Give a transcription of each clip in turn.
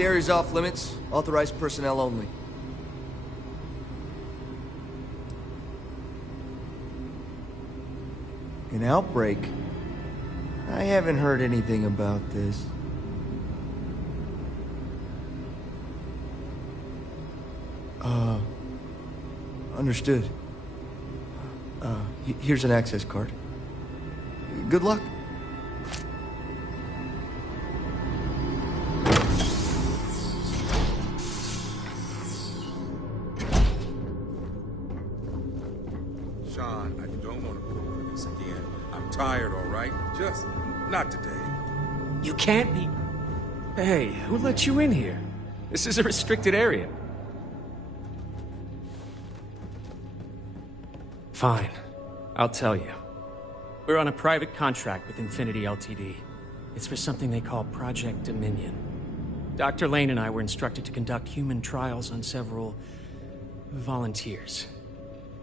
area's off limits. Authorized personnel only. An outbreak? I haven't heard anything about this. Understood. Here's an access card. Good luck. Sean, I don't want to go over this again. I'm tired, all right? Just not today. You can't be... Hey, who let you in here? This is a restricted area. Fine. I'll tell you. We're on a private contract with Infinity Ltd. It's for something they call Project Dominion. Dr. Lane and I were instructed to conduct human trials on several... volunteers.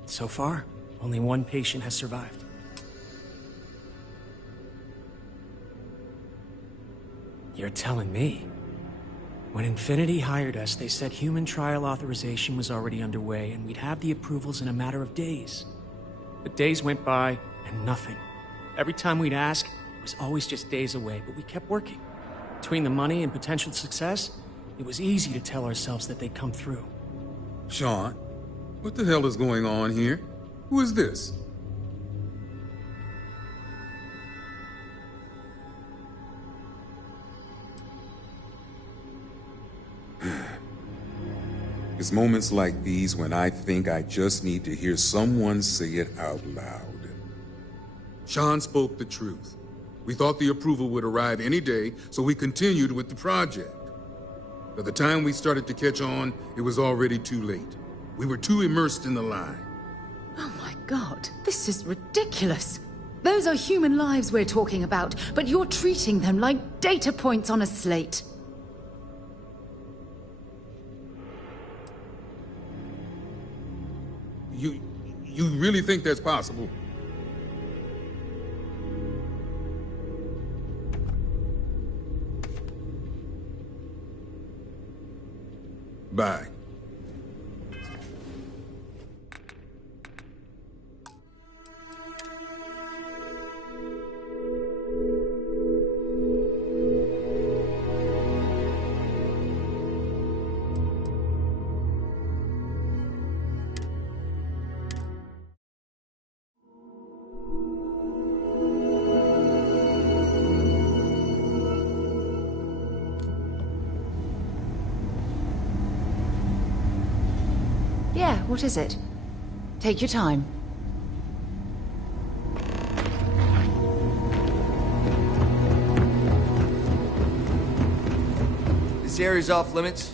So far, only one patient has survived. You're telling me? When Infinity hired us, they said human trial authorization was already underway and we'd have the approvals in a matter of days. But days went by, and nothing. Every time we'd ask, it was always just days away, but we kept working. Between the money and potential success, it was easy to tell ourselves that they'd come through. Sean, what the hell is going on here? Who is this? It's moments like these when I think I just need to hear someone say it out loud. Sean spoke the truth. We thought the approval would arrive any day, so we continued with the project. By the time we started to catch on, it was already too late. We were too immersed in the lie. Oh my God, this is ridiculous. Those are human lives we're talking about, but you're treating them like data points on a slate. You really think that's possible? Bye. Yeah, what is it? Take your time. This area's off limits.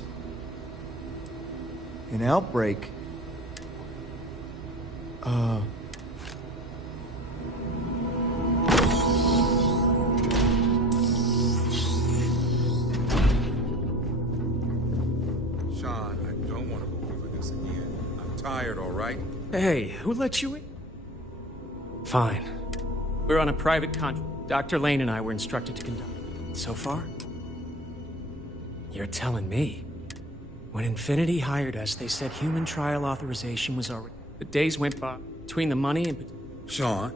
An outbreak? Sean, I don't want to go over this again. I'm tired, all right? Hey, who let you in? Fine. We're on a private contract. Dr. Lane and I were instructed to conduct. So far? You're telling me? When Infinity hired us, they said human trial authorization was already... The days went by. Between the money and... Sean,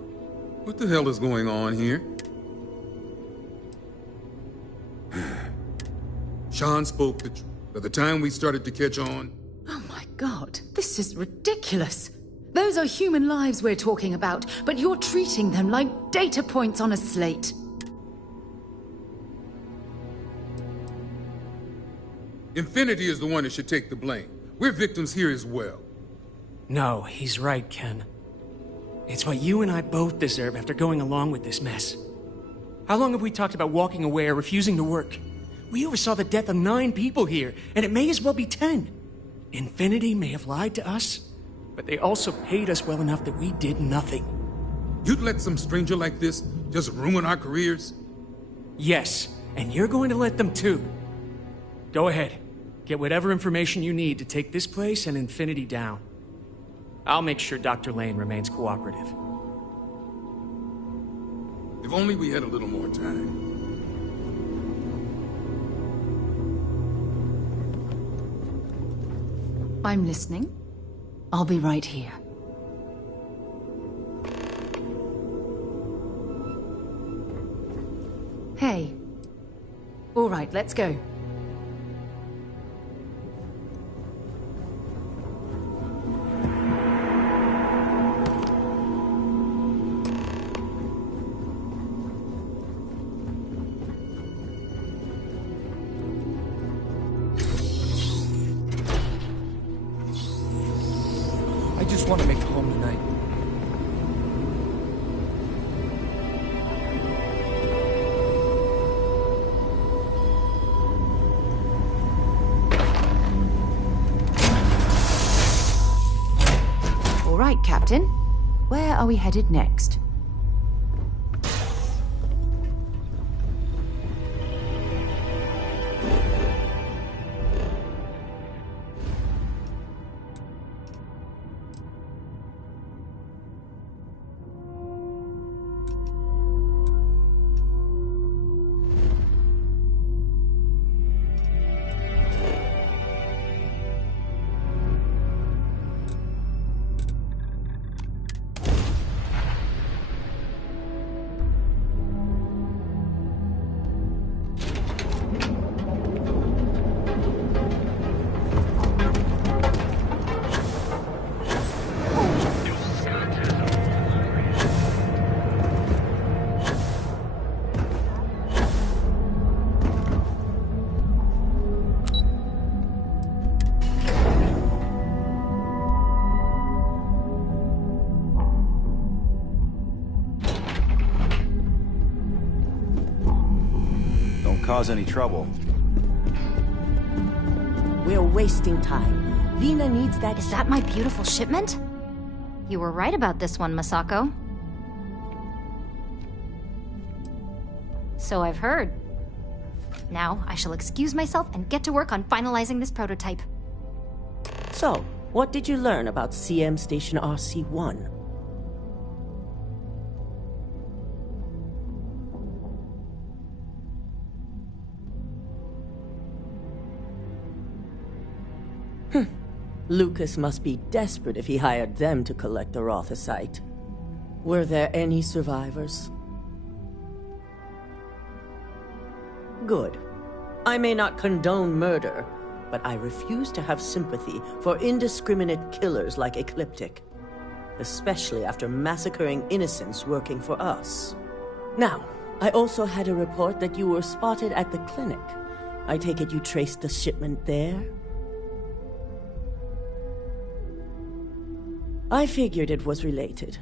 what the hell is going on here? Sean spoke the truth. By the time we started to catch on... Oh my God, this is ridiculous. Those are human lives we're talking about, but you're treating them like data points on a slate. Infinity is the one that should take the blame. We're victims here as well. No, he's right, Ken. It's what you and I both deserve after going along with this mess. How long have we talked about walking away or refusing to work? We oversaw the death of 9 people here, and it may as well be 10. Infinity may have lied to us, but they also paid us well enough that we did nothing. You'd let some stranger like this just ruin our careers? Yes, and you're going to let them too. Go ahead. Get whatever information you need to take this place and Infinity down. I'll make sure Dr. Lane remains cooperative. If only we had a little more time. I'm listening. I'll be right here. Hey. All right, let's go. I just want to make it home tonight. All right, Captain. Where are we headed next? Cause any trouble. We're wasting time. Vina needs that. Is that my beautiful shipment? You were right about this one, Masako. So I've heard. Now, I shall excuse myself and get to work on finalizing this prototype. So, what did you learn about CM Station RC-1? Lucas must be desperate if he hired them to collect the Rothosite. Were there any survivors? Good. I may not condone murder, but I refuse to have sympathy for indiscriminate killers like Ecliptic, especially after massacring innocents working for us. Now, I also had a report that you were spotted at the clinic. I take it you traced the shipment there? I figured it was related.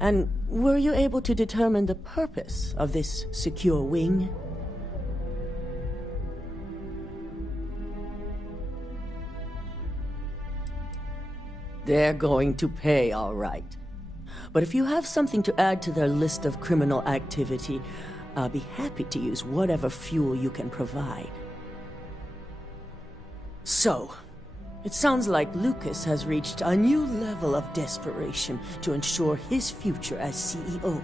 And were you able to determine the purpose of this secure wing? They're going to pay, all right. But if you have something to add to their list of criminal activity, I'll be happy to use whatever fuel you can provide. So, it sounds like Lucas has reached a new level of desperation to ensure his future as CEO.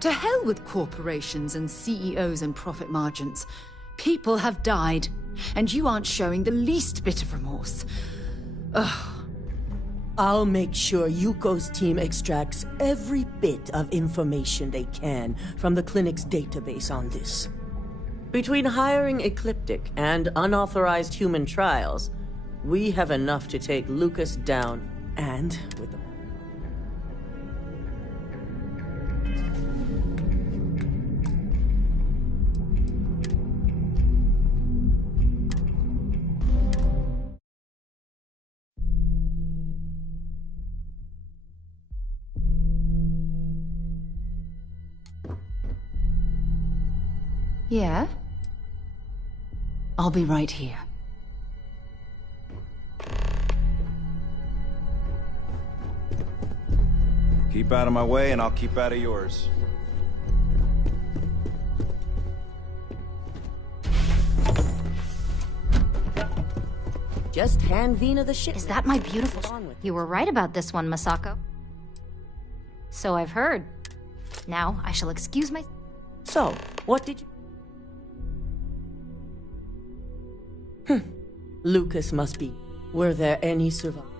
To hell with corporations and CEOs and profit margins. People have died, and you aren't showing the least bit of remorse. Ugh. I'll make sure Yuko's team extracts every bit of information they can from the clinic's database on this. Between hiring Ecliptic and unauthorized human trials, we have enough to take Lucas down, and with the... Yeah? I'll be right here. Keep out of my way and I'll keep out of yours. Just hand Vina the ship. Is that my beautiful... You were right about this one, Masako. So I've heard. Now, I shall excuse my... So, what did you... Lucas must be... Were there any survivors?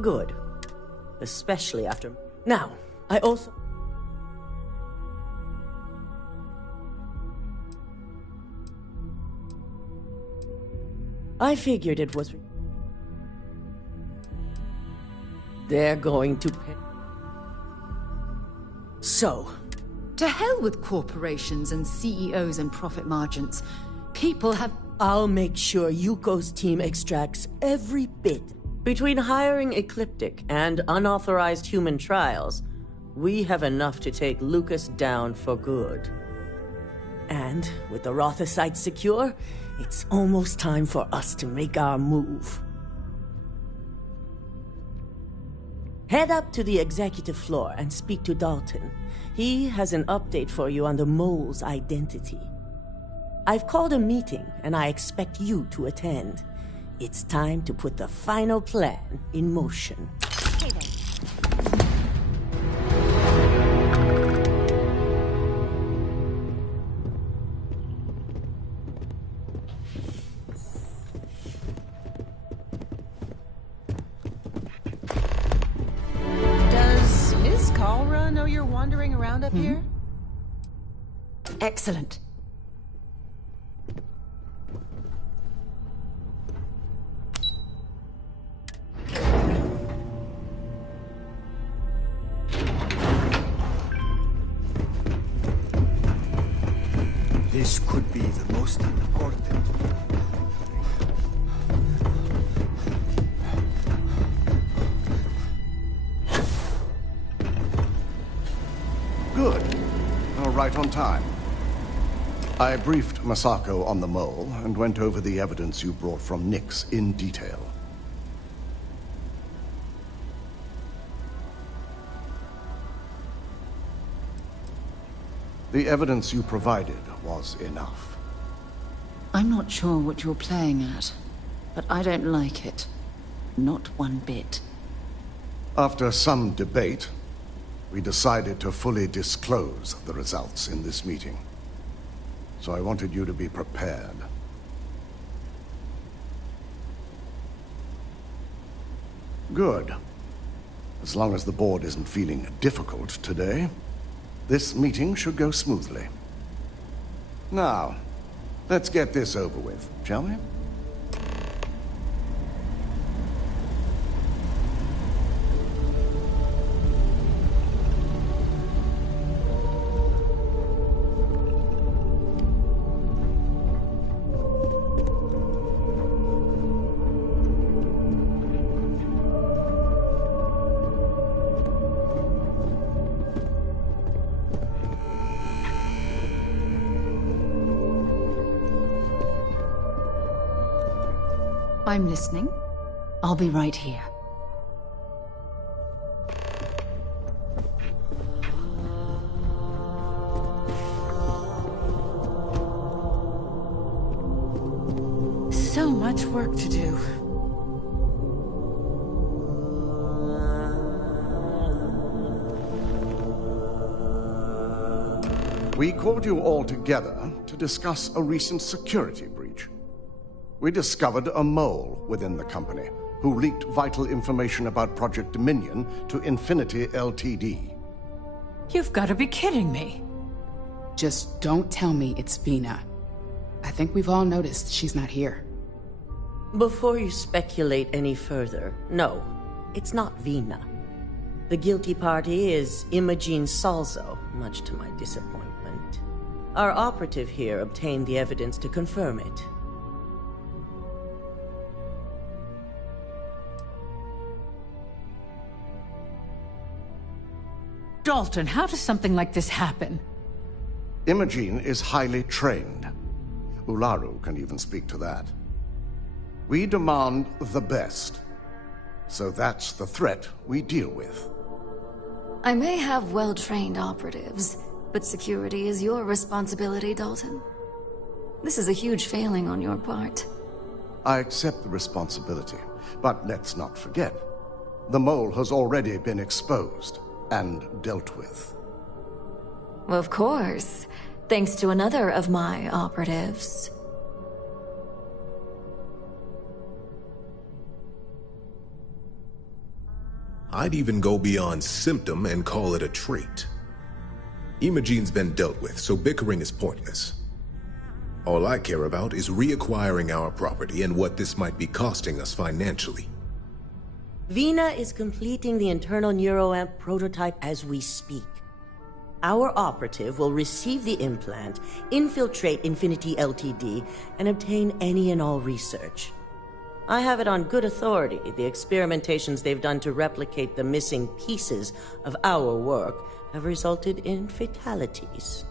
Good. Especially after... Now, I also... I figured it was... They're going to pay... So... To hell with corporations and CEOs and profit margins. People have... I'll make sure Yuko's team extracts every bit. Between hiring Ecliptic and unauthorized human trials, we have enough to take Lucas down for good. And with the Rotha site secure, it's almost time for us to make our move. Head up to the executive floor and speak to Dalton. He has an update for you on the mole's identity. I've called a meeting, and I expect you to attend. It's time to put the final plan in motion. Okay then. Does Miss Kalra know you're wandering around up here? Excellent. This could be the most important. Good. All right on time. I briefed Masako on the mole and went over the evidence you brought from Nyx in detail. The evidence you provided was enough. I'm not sure what you're playing at, but I don't like it. Not one bit. After some debate, we decided to fully disclose the results in this meeting. So I wanted you to be prepared. Good. As long as the board isn't feeling difficult today, this meeting should go smoothly. Now, let's get this over with, shall we? I'm listening. I'll be right here. So much work to do. We called you all together to discuss a recent security breach. We discovered a mole within the company who leaked vital information about Project Dominion to Infinity Ltd. You've got to be kidding me. Just don't tell me it's Vina. I think we've all noticed she's not here. Before you speculate any further, no, it's not Vina. The guilty party is Imogene Salzo, much to my disappointment. Our operative here obtained the evidence to confirm it. Dalton, how does something like this happen? Imogene is highly trained. Ularu can even speak to that. We demand the best. So that's the threat we deal with. I may have well-trained operatives, but security is your responsibility, Dalton. This is a huge failing on your part. I accept the responsibility, but let's not forget, the mole has already been exposed and dealt with. Of course, thanks to another of my operatives. I'd even go beyond symptom and call it a trait. Imogene's been dealt with, so bickering is pointless. All I care about is reacquiring our property and what this might be costing us financially. Vina is completing the internal neuroamp prototype as we speak. Our operative will receive the implant, infiltrate Infinity Ltd, and obtain any and all research. I have it on good authority the experimentations they've done to replicate the missing pieces of our work have resulted in fatalities.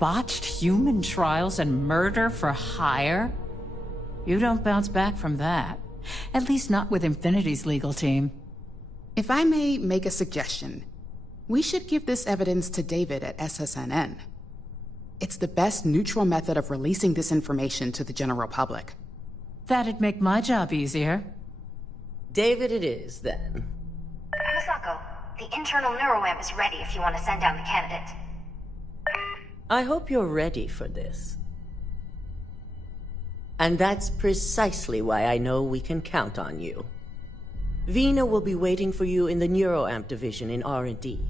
Botched human trials and murder for hire? You don't bounce back from that. At least not with Infinity's legal team. If I may make a suggestion, we should give this evidence to David at SSNN. It's the best neutral method of releasing this information to the general public. That'd make my job easier. David it is, then. Misako, the internal neuroamp is ready if you want to send down the candidate. I hope you're ready for this. And that's precisely why I know we can count on you. Vina will be waiting for you in the neuroamp division in R&D.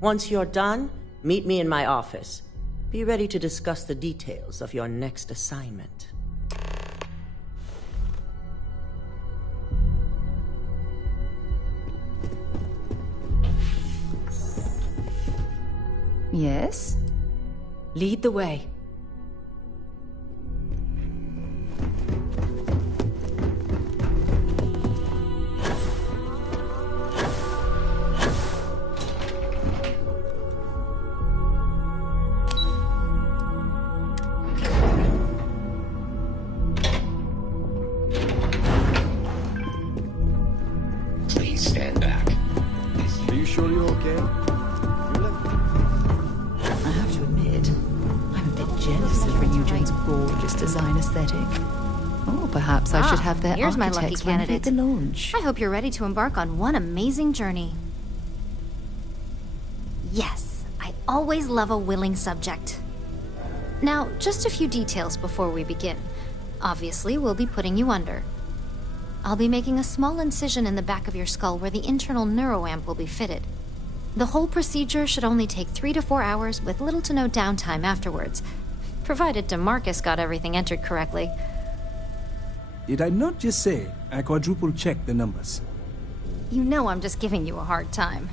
Once you're done, meet me in my office. Be ready to discuss the details of your next assignment. Yes? Lead the way. Please stand back. Are you sure you're okay? I have to admit, I'm a bit jealous of Ryujen's gorgeous design aesthetic. Oh, perhaps I should have their here's my lucky architects renovate candidate. the launch. I hope you're ready to embark on one amazing journey. Yes, I always love a willing subject. Now, just a few details before we begin. Obviously, we'll be putting you under. I'll be making a small incision in the back of your skull where the internal neuroamp will be fitted. The whole procedure should only take 3 to 4 hours with little to no downtime afterwards, provided DeMarcus got everything entered correctly. Did I not just say I quadruple-checked the numbers? You know I'm just giving you a hard time.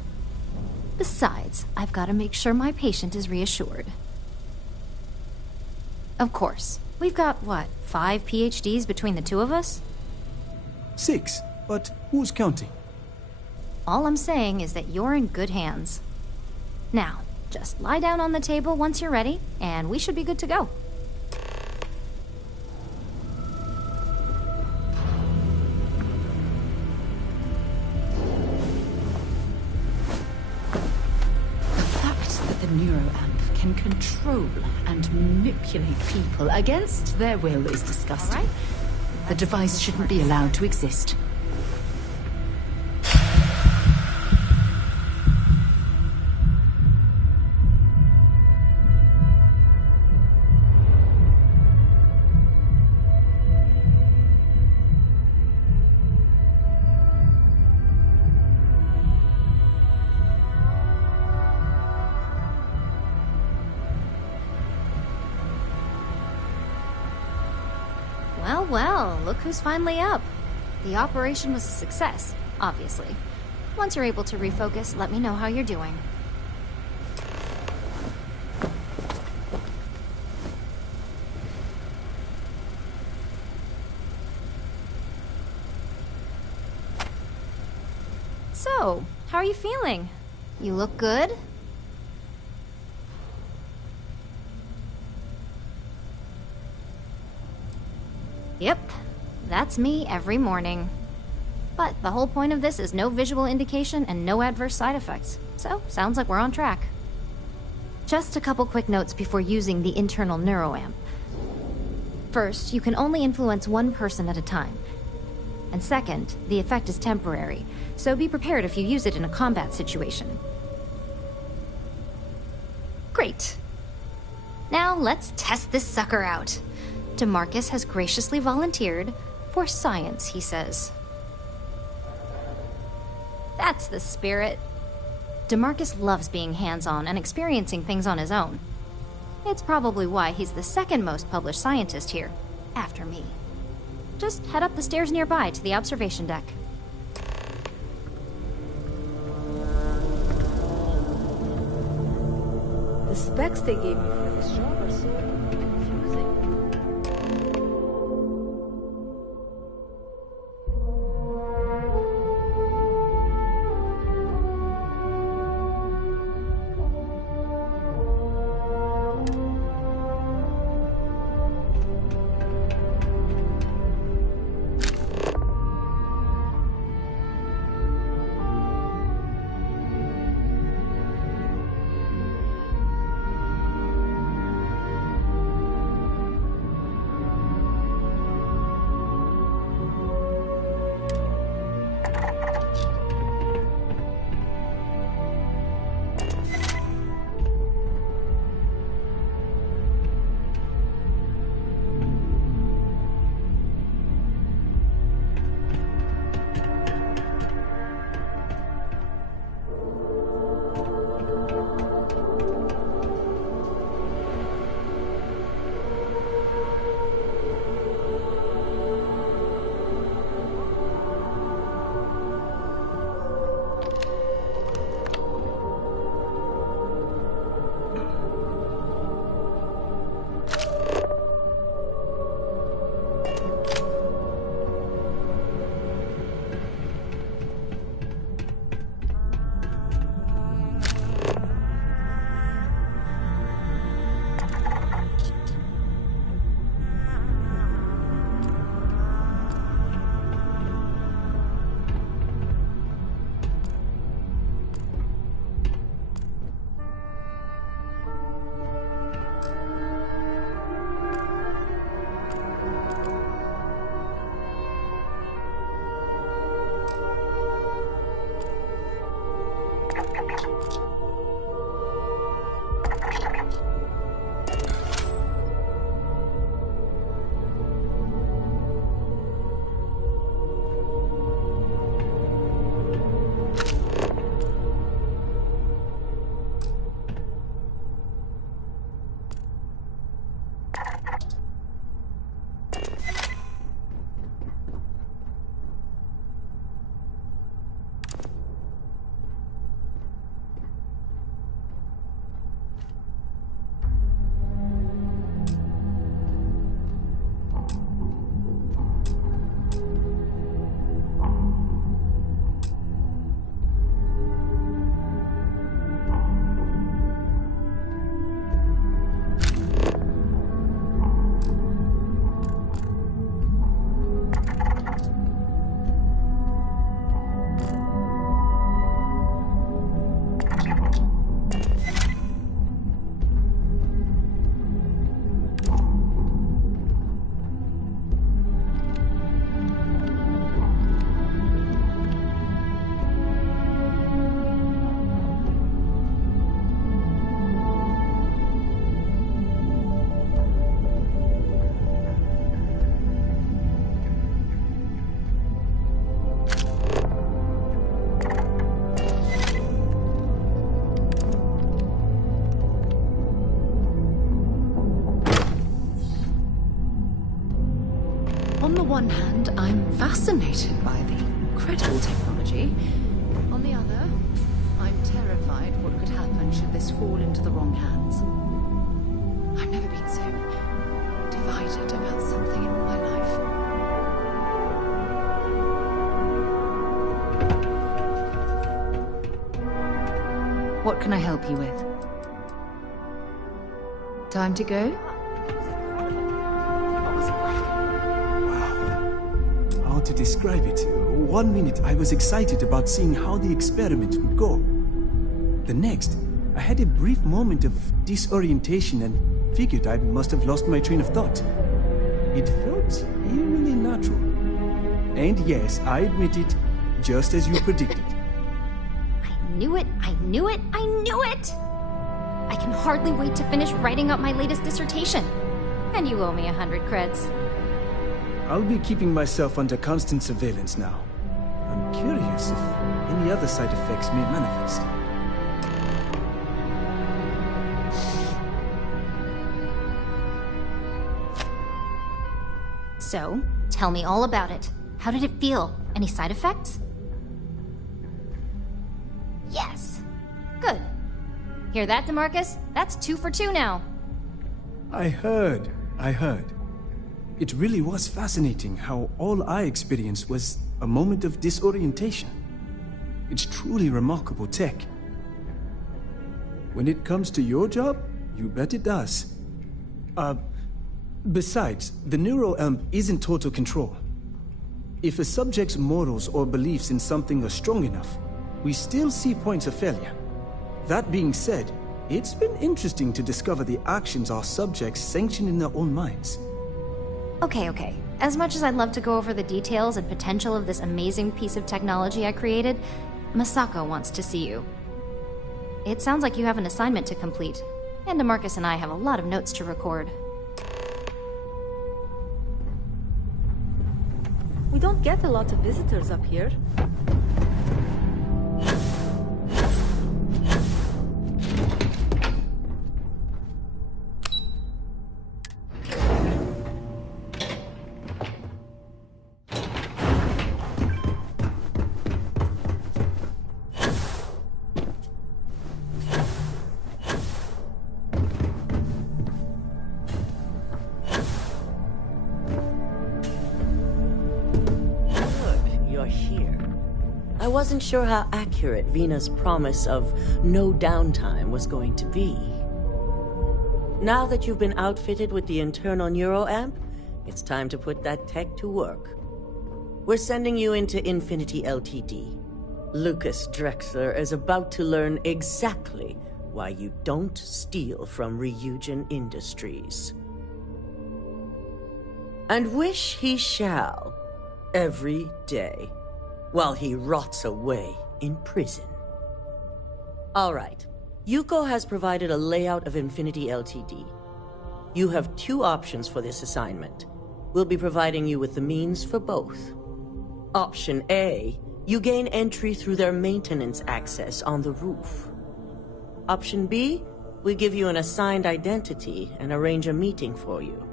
Besides, I've got to make sure my patient is reassured. Of course, we've got, what, 5 PhDs between the two of us? 6, but who's counting? All I'm saying is that you're in good hands. Now, just lie down on the table once you're ready, and we should be good to go. The fact that the neuroamp can control and manipulate people against their will is disgusting. All right. The device shouldn't be allowed to exist. Well, well, look who's finally up. The operation was a success, obviously. Once you're able to refocus, let me know how you're doing. So, how are you feeling? You look good? Yep, that's me every morning. But the whole point of this is no visual indication and no adverse side effects. So, sounds like we're on track. Just a couple quick notes before using the internal neuroamp. First, you can only influence one person at a time. And second, the effect is temporary, so be prepared if you use it in a combat situation. Great. Now let's test this sucker out. DeMarcus has graciously volunteered for science, he says. That's the spirit. DeMarcus loves being hands-on and experiencing things on his own. It's probably why he's the second most published scientist here, after me. Just head up the stairs nearby to the observation deck. The specs they gave me for this job are so confusing. On the one hand, I'm fascinated by the incredible technology. On the other, I'm terrified what could happen should this fall into the wrong hands. I've never been so divided about something in all my life. What can I help you with? Time to go? How to describe it? 1 minute I was excited about seeing how the experiment would go. The next, I had a brief moment of disorientation and figured I must have lost my train of thought. It felt eerily natural. And yes, I admit it, just as you predicted. I knew it, I knew it, I knew it! I can hardly wait to finish writing up my latest dissertation. And you owe me 100 creds. I'll be keeping myself under constant surveillance now. I'm curious if any other side effects may manifest. So, tell me all about it. How did it feel? Any side effects? Yes. Good. Hear that, DeMarcus? That's 2 for 2 now. I heard. It really was fascinating how all I experienced was a moment of disorientation. It's truly remarkable tech. When it comes to your job, you bet it does. Besides, the neuroamp isn't total control. If a subject's morals or beliefs in something are strong enough, we still see points of failure. That being said, it's been interesting to discover the actions our subjects sanction in their own minds. Okay. As much as I'd love to go over the details and potential of this amazing piece of technology I created, Masako wants to see you. It sounds like you have an assignment to complete, and DeMarcus and I have a lot of notes to record. We don't get a lot of visitors up here. I wasn't sure how accurate Vina's promise of no downtime was going to be. Now that you've been outfitted with the internal neuroamp, it's time to put that tech to work. We're sending you into Infinity Ltd. Lucas Drexler is about to learn exactly why you don't steal from Ryujin Industries. And wish he shall, every day, while he rots away in prison. All right, Yuko has provided a layout of Infinity Ltd. You have 2 options for this assignment. We'll be providing you with the means for both. Option A, you gain entry through their maintenance access on the roof. Option B, we give you an assigned identity and arrange a meeting for you.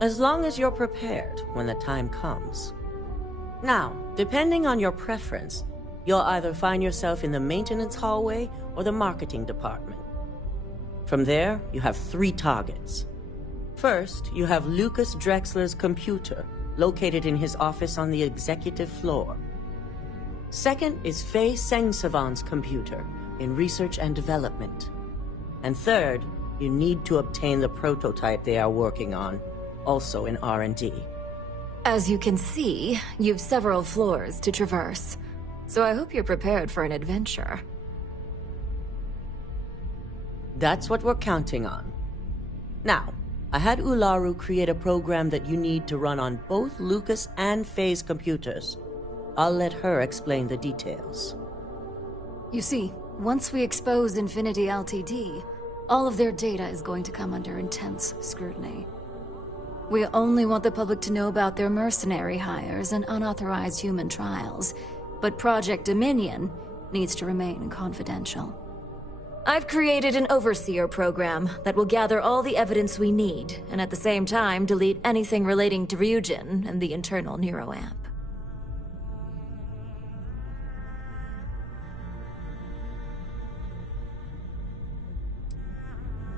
As long as you're prepared when the time comes. Now, depending on your preference, you'll either find yourself in the maintenance hallway or the marketing department. From there, you have 3 targets. First, you have Lucas Drexler's computer, located in his office on the executive floor. Second is Faye Sengsavan's computer, in research and development. And third, you need to obtain the prototype they are working on, also in R&D. As you can see, you've several floors to traverse, so I hope you're prepared for an adventure. That's what we're counting on. Now, I had Ularu create a program that you need to run on both Lucas and Faye's computers. I'll let her explain the details. You see, once we expose Infinity Ltd., all of their data is going to come under intense scrutiny. We only want the public to know about their mercenary hires and unauthorized human trials, but Project Dominion needs to remain confidential. I've created an overseer program that will gather all the evidence we need, and at the same time delete anything relating to Ryujin and the internal neuroamp.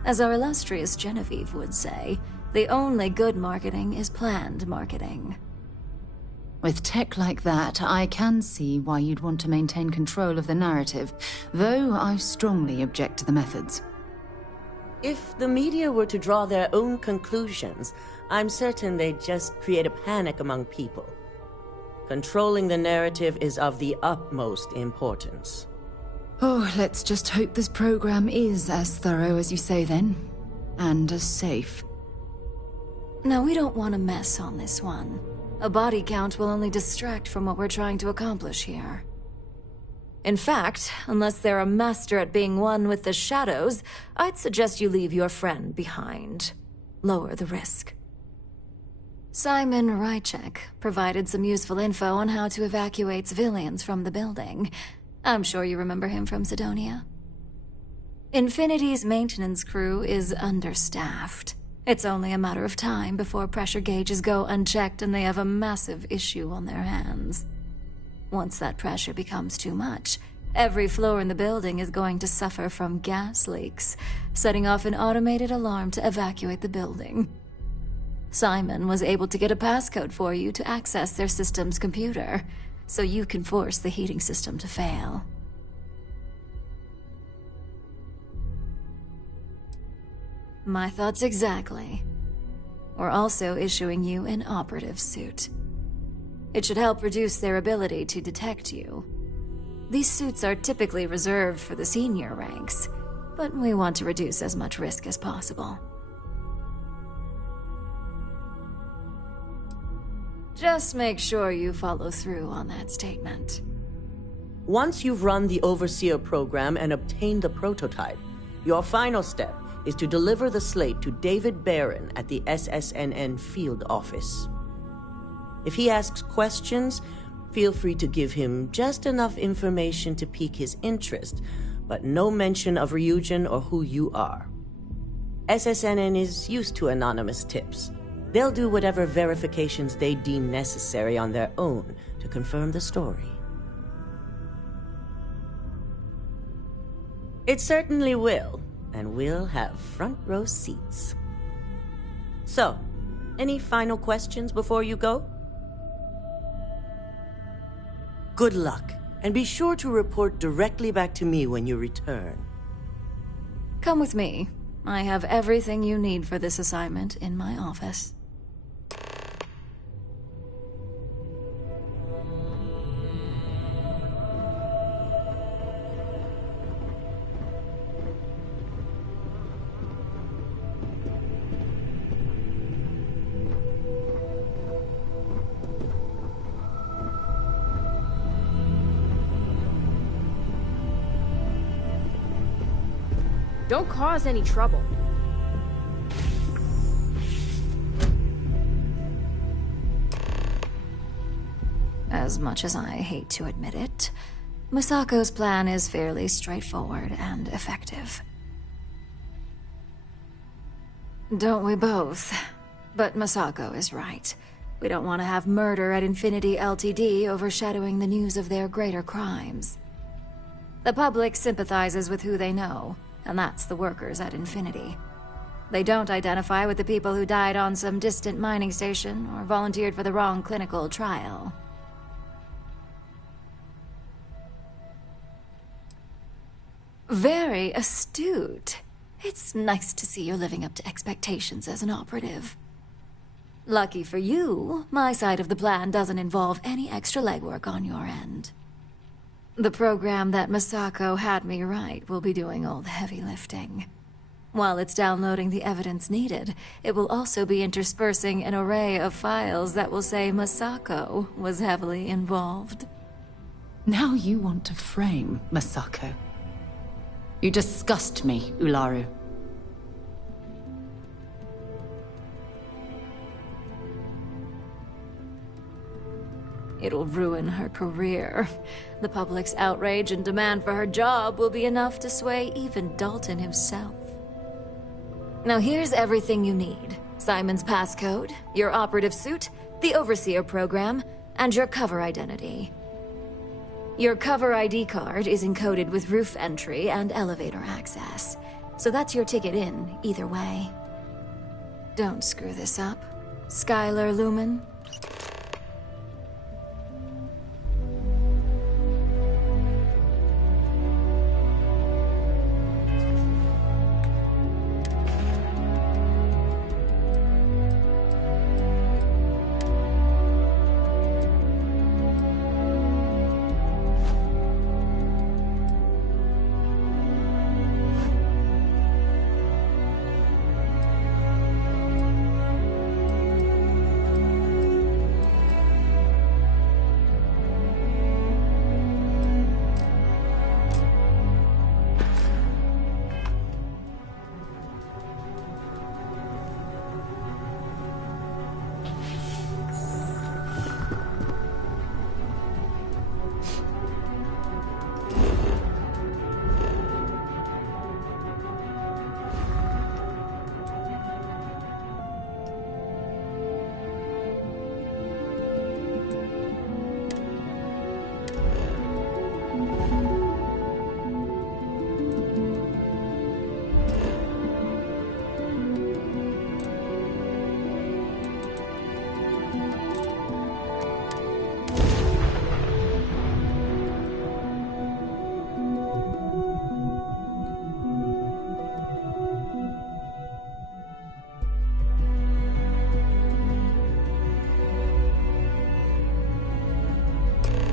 As our illustrious Genevieve would say, the only good marketing is planned marketing. With tech like that, I can see why you'd want to maintain control of the narrative, though I strongly object to the methods. If the media were to draw their own conclusions, I'm certain they'd just create a panic among people. Controlling the narrative is of the utmost importance. Oh, let's just hope this program is as thorough as you say then, and as safe. No, we don't want to mess on this one. A body count will only distract from what we're trying to accomplish here. In fact, unless they're a master at being one with the shadows, I'd suggest you leave your friend behind. Lower the risk. Simon Rychek provided some useful info on how to evacuate civilians from the building. I'm sure you remember him from Sidonia. Infinity's maintenance crew is understaffed. It's only a matter of time before pressure gauges go unchecked and they have a massive issue on their hands. Once that pressure becomes too much, every floor in the building is going to suffer from gas leaks, setting off an automated alarm to evacuate the building. Simon was able to get a passcode for you to access their system's computer, so you can force the heating system to fail. My thoughts exactly. We're also issuing you an operative suit. It should help reduce their ability to detect you. These suits are typically reserved for the senior ranks, but we want to reduce as much risk as possible. Just make sure you follow through on that statement. Once you've run the Overseer program and obtained the prototype, your final step is to deliver the slate to David Barron at the SSNN field office. If he asks questions, feel free to give him just enough information to pique his interest, but no mention of Ryujin or who you are. SSNN is used to anonymous tips. They'll do whatever verifications they deem necessary on their own to confirm the story. It certainly will, and we'll have front row seats. So, any final questions before you go? Good luck, and be sure to report directly back to me when you return. Come with me. I have everything you need for this assignment in my office. Don't cause any trouble. As much as I hate to admit it, Masako's plan is fairly straightforward and effective. Don't we both? But Masako is right. We don't want to have murder at Infinity Ltd. Overshadowing the news of their greater crimes. The public sympathizes with who they know, and that's the workers at Infinity. They don't identify with the people who died on some distant mining station or volunteered for the wrong clinical trial. Very astute. It's nice to see you're living up to expectations as an operative. Lucky for you, my side of the plan doesn't involve any extra legwork on your end. The program that Masako had me write will be doing all the heavy lifting. While it's downloading the evidence needed, it will also be interspersing an array of files that will say Masako was heavily involved. Now you want to frame Masako. You disgust me, Ularu. It'll ruin her career. The public's outrage and demand for her job will be enough to sway even Dalton himself. Now here's everything you need. Simon's passcode, your operative suit, the Overseer program, and your cover identity. Your cover ID card is encoded with roof entry and elevator access, so that's your ticket in, either way. Don't screw this up. Skylar Lumen?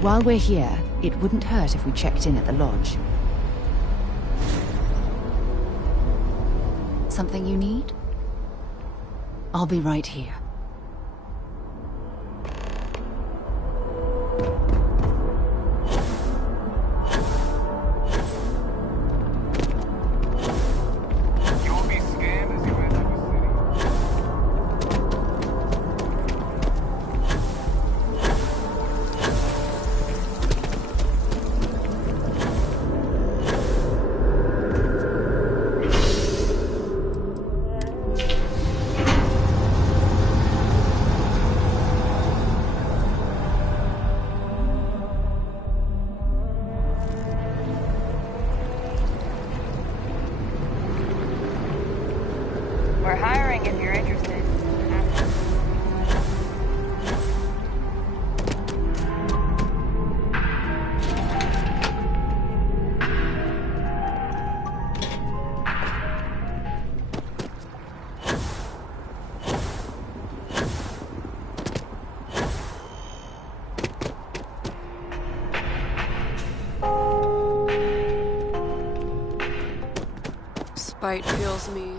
While we're here, it wouldn't hurt if we checked in at the lodge. Something you need? I'll be right here. We're hiring if you're interested. Spite fuels me.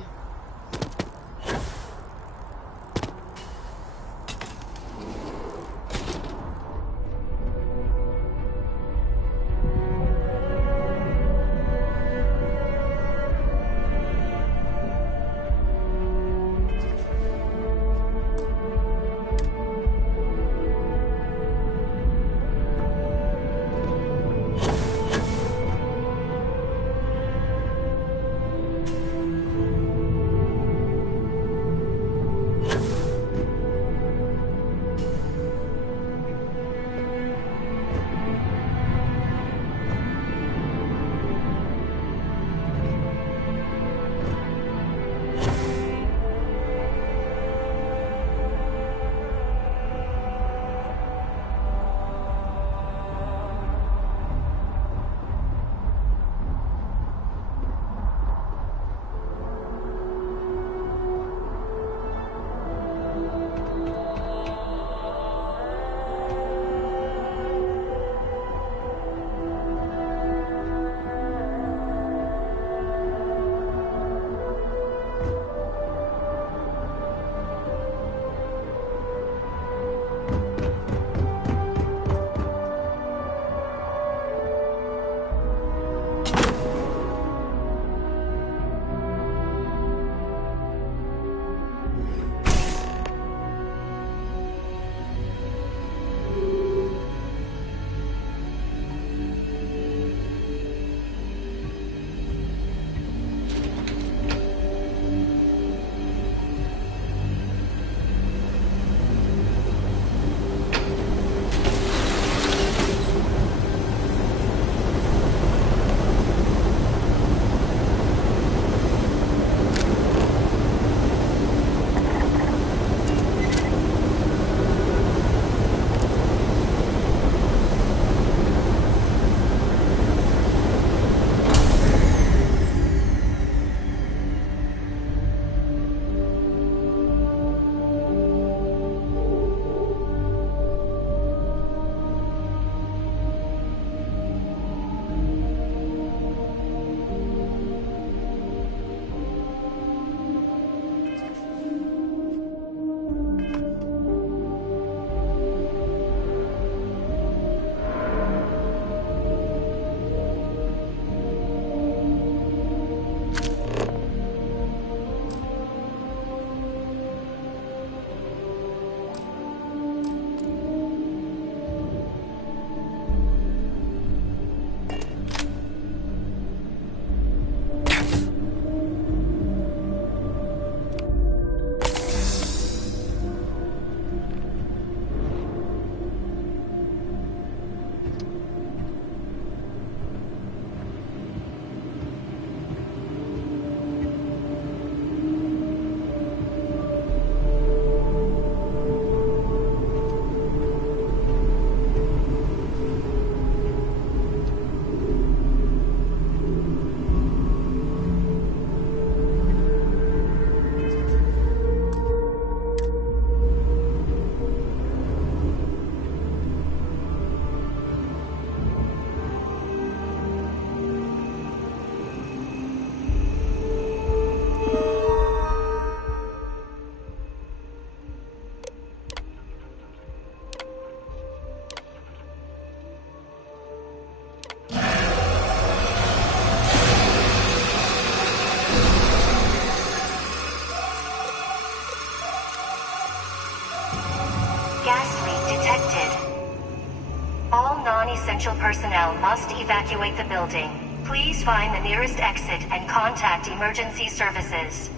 detected. All non-essential personnel must evacuate the building. Please find the nearest exit and contact emergency services.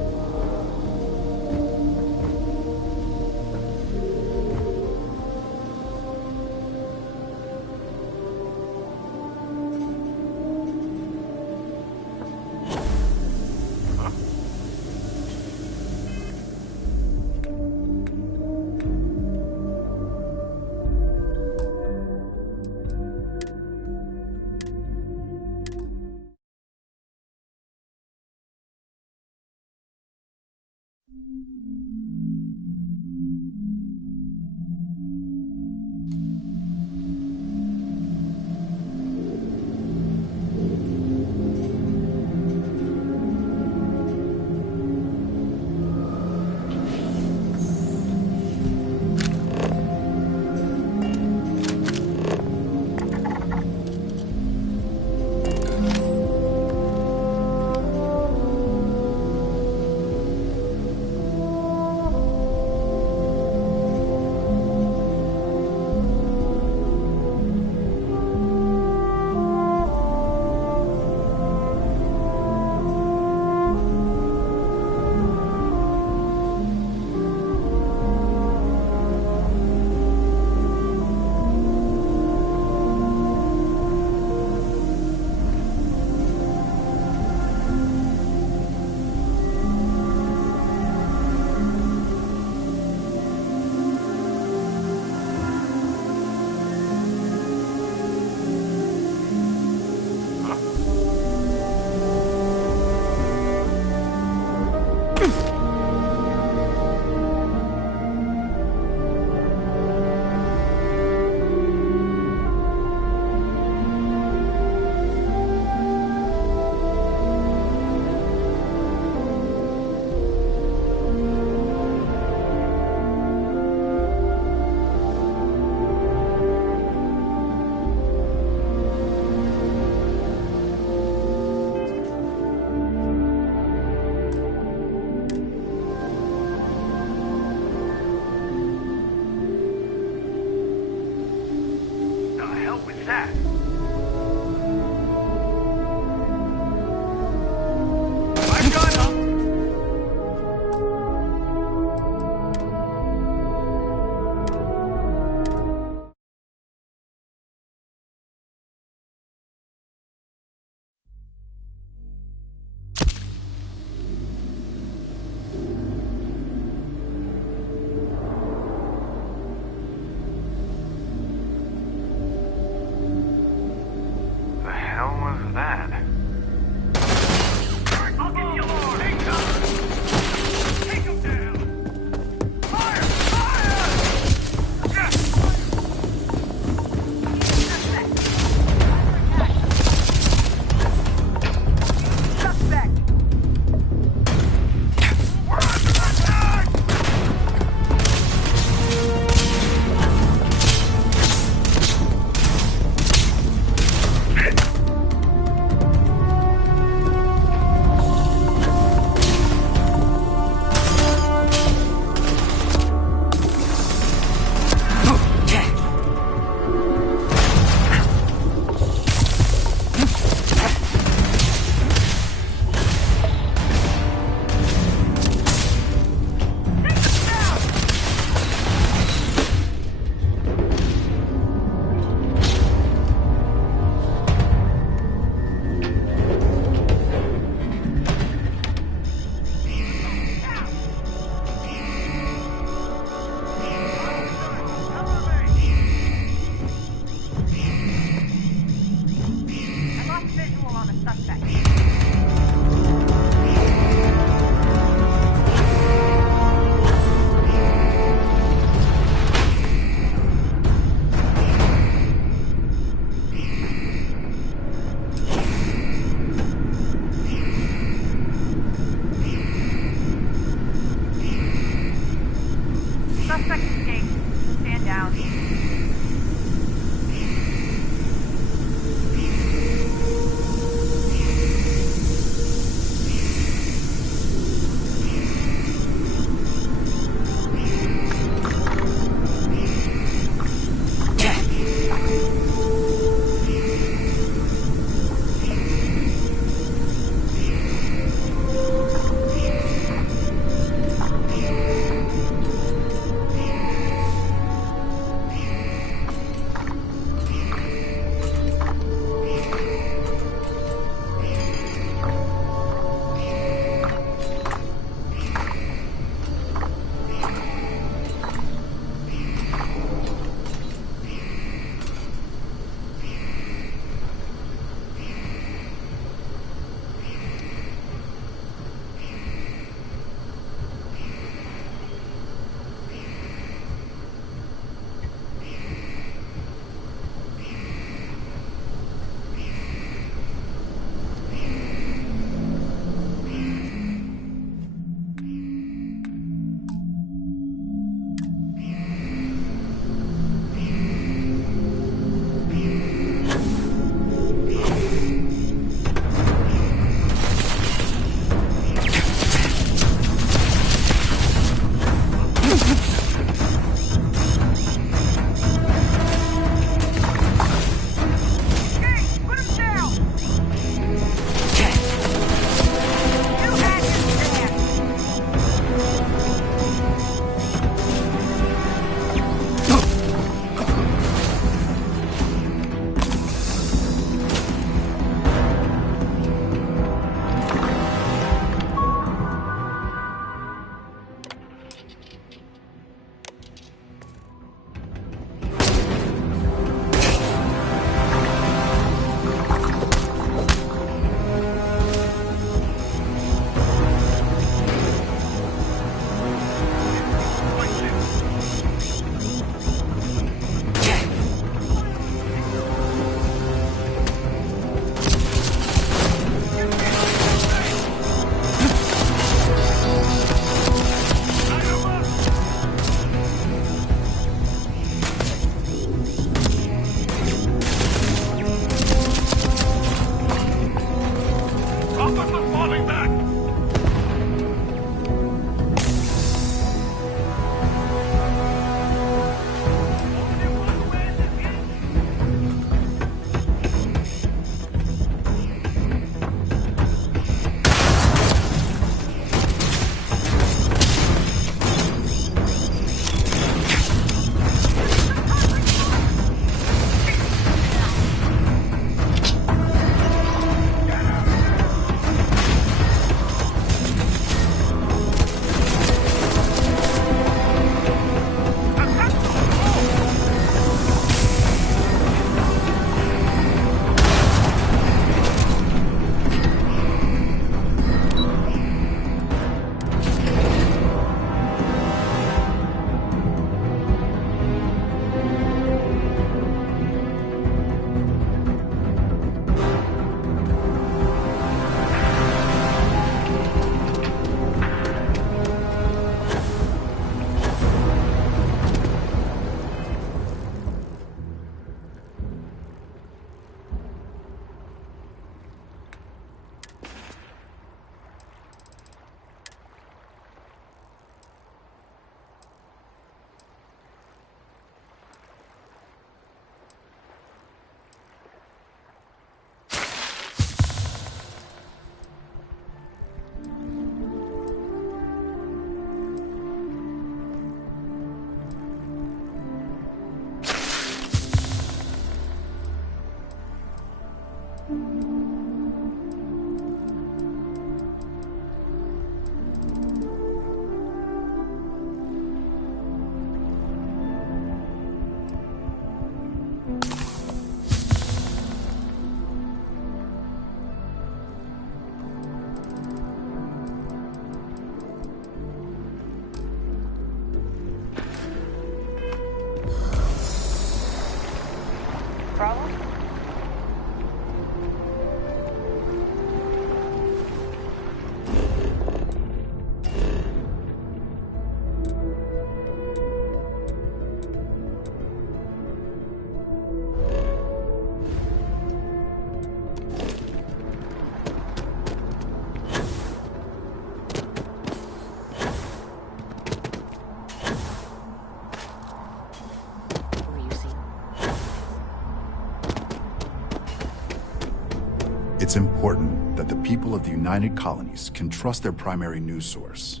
It's important that the people of the United Colonies can trust their primary news source.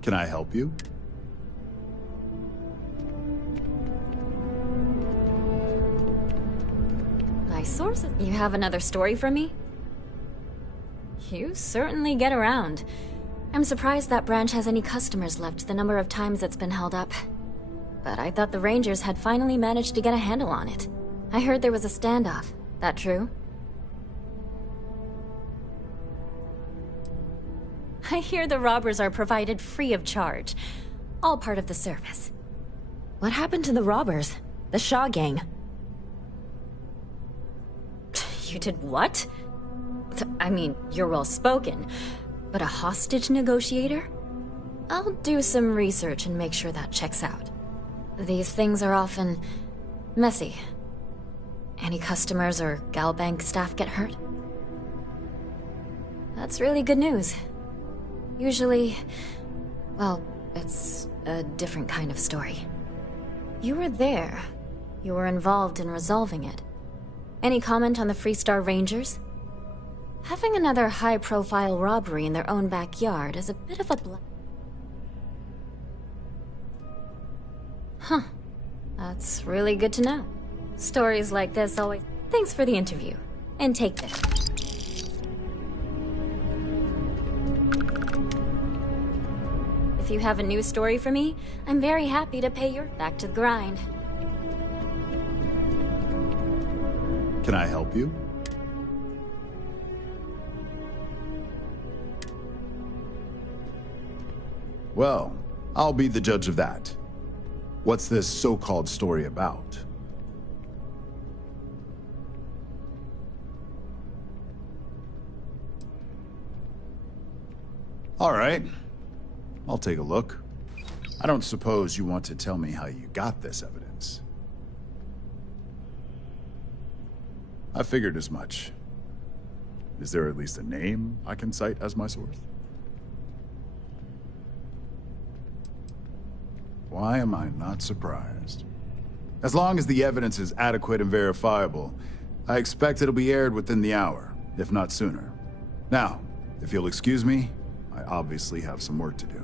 Can I help you? My sources. You have another story for me? You certainly get around. I'm surprised that branch has any customers left, the number of times it's been held up. But I thought the Rangers had finally managed to get a handle on it. I heard there was a standoff. That true? I hear the robbers are provided free of charge. All part of the service. What happened to the robbers? The Shaw gang? You did what? I mean, you're well spoken, but a hostage negotiator? I'll do some research and make sure that checks out. These things are often messy. Any customers or Galbank staff get hurt? That's really good news. Usually, well, it's a different kind of story. You were there. You were involved in resolving it. Any comment on the Freestar Rangers? Having another high-profile robbery in their own backyard is a bit of a Huh. That's really good to know. Stories like this always... Thanks for the interview. And take this. If you have a news story for me, I'm very happy to pay your back to the grind. Can I help you? Well, I'll be the judge of that. What's this so-called story about? All right. I'll take a look. I don't suppose you want to tell me how you got this evidence. I figured as much. Is there at least a name I can cite as my source? Why am I not surprised? As long as the evidence is adequate and verifiable, I expect it'll be aired within the hour, if not sooner. Now, if you'll excuse me, I obviously have some work to do.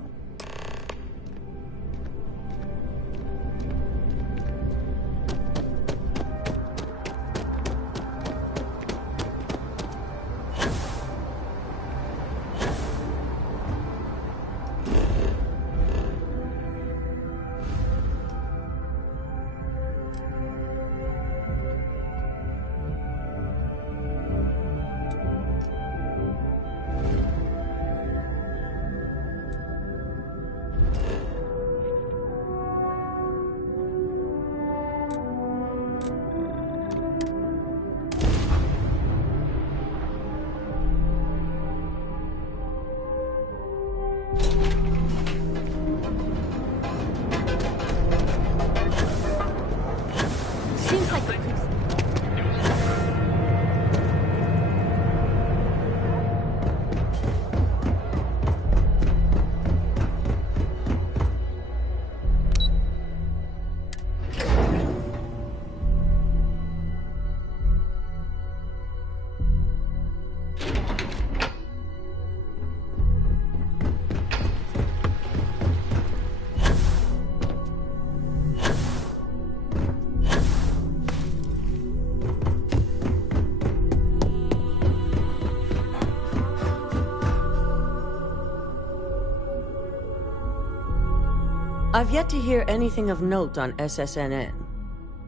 I've yet to hear anything of note on SSNN.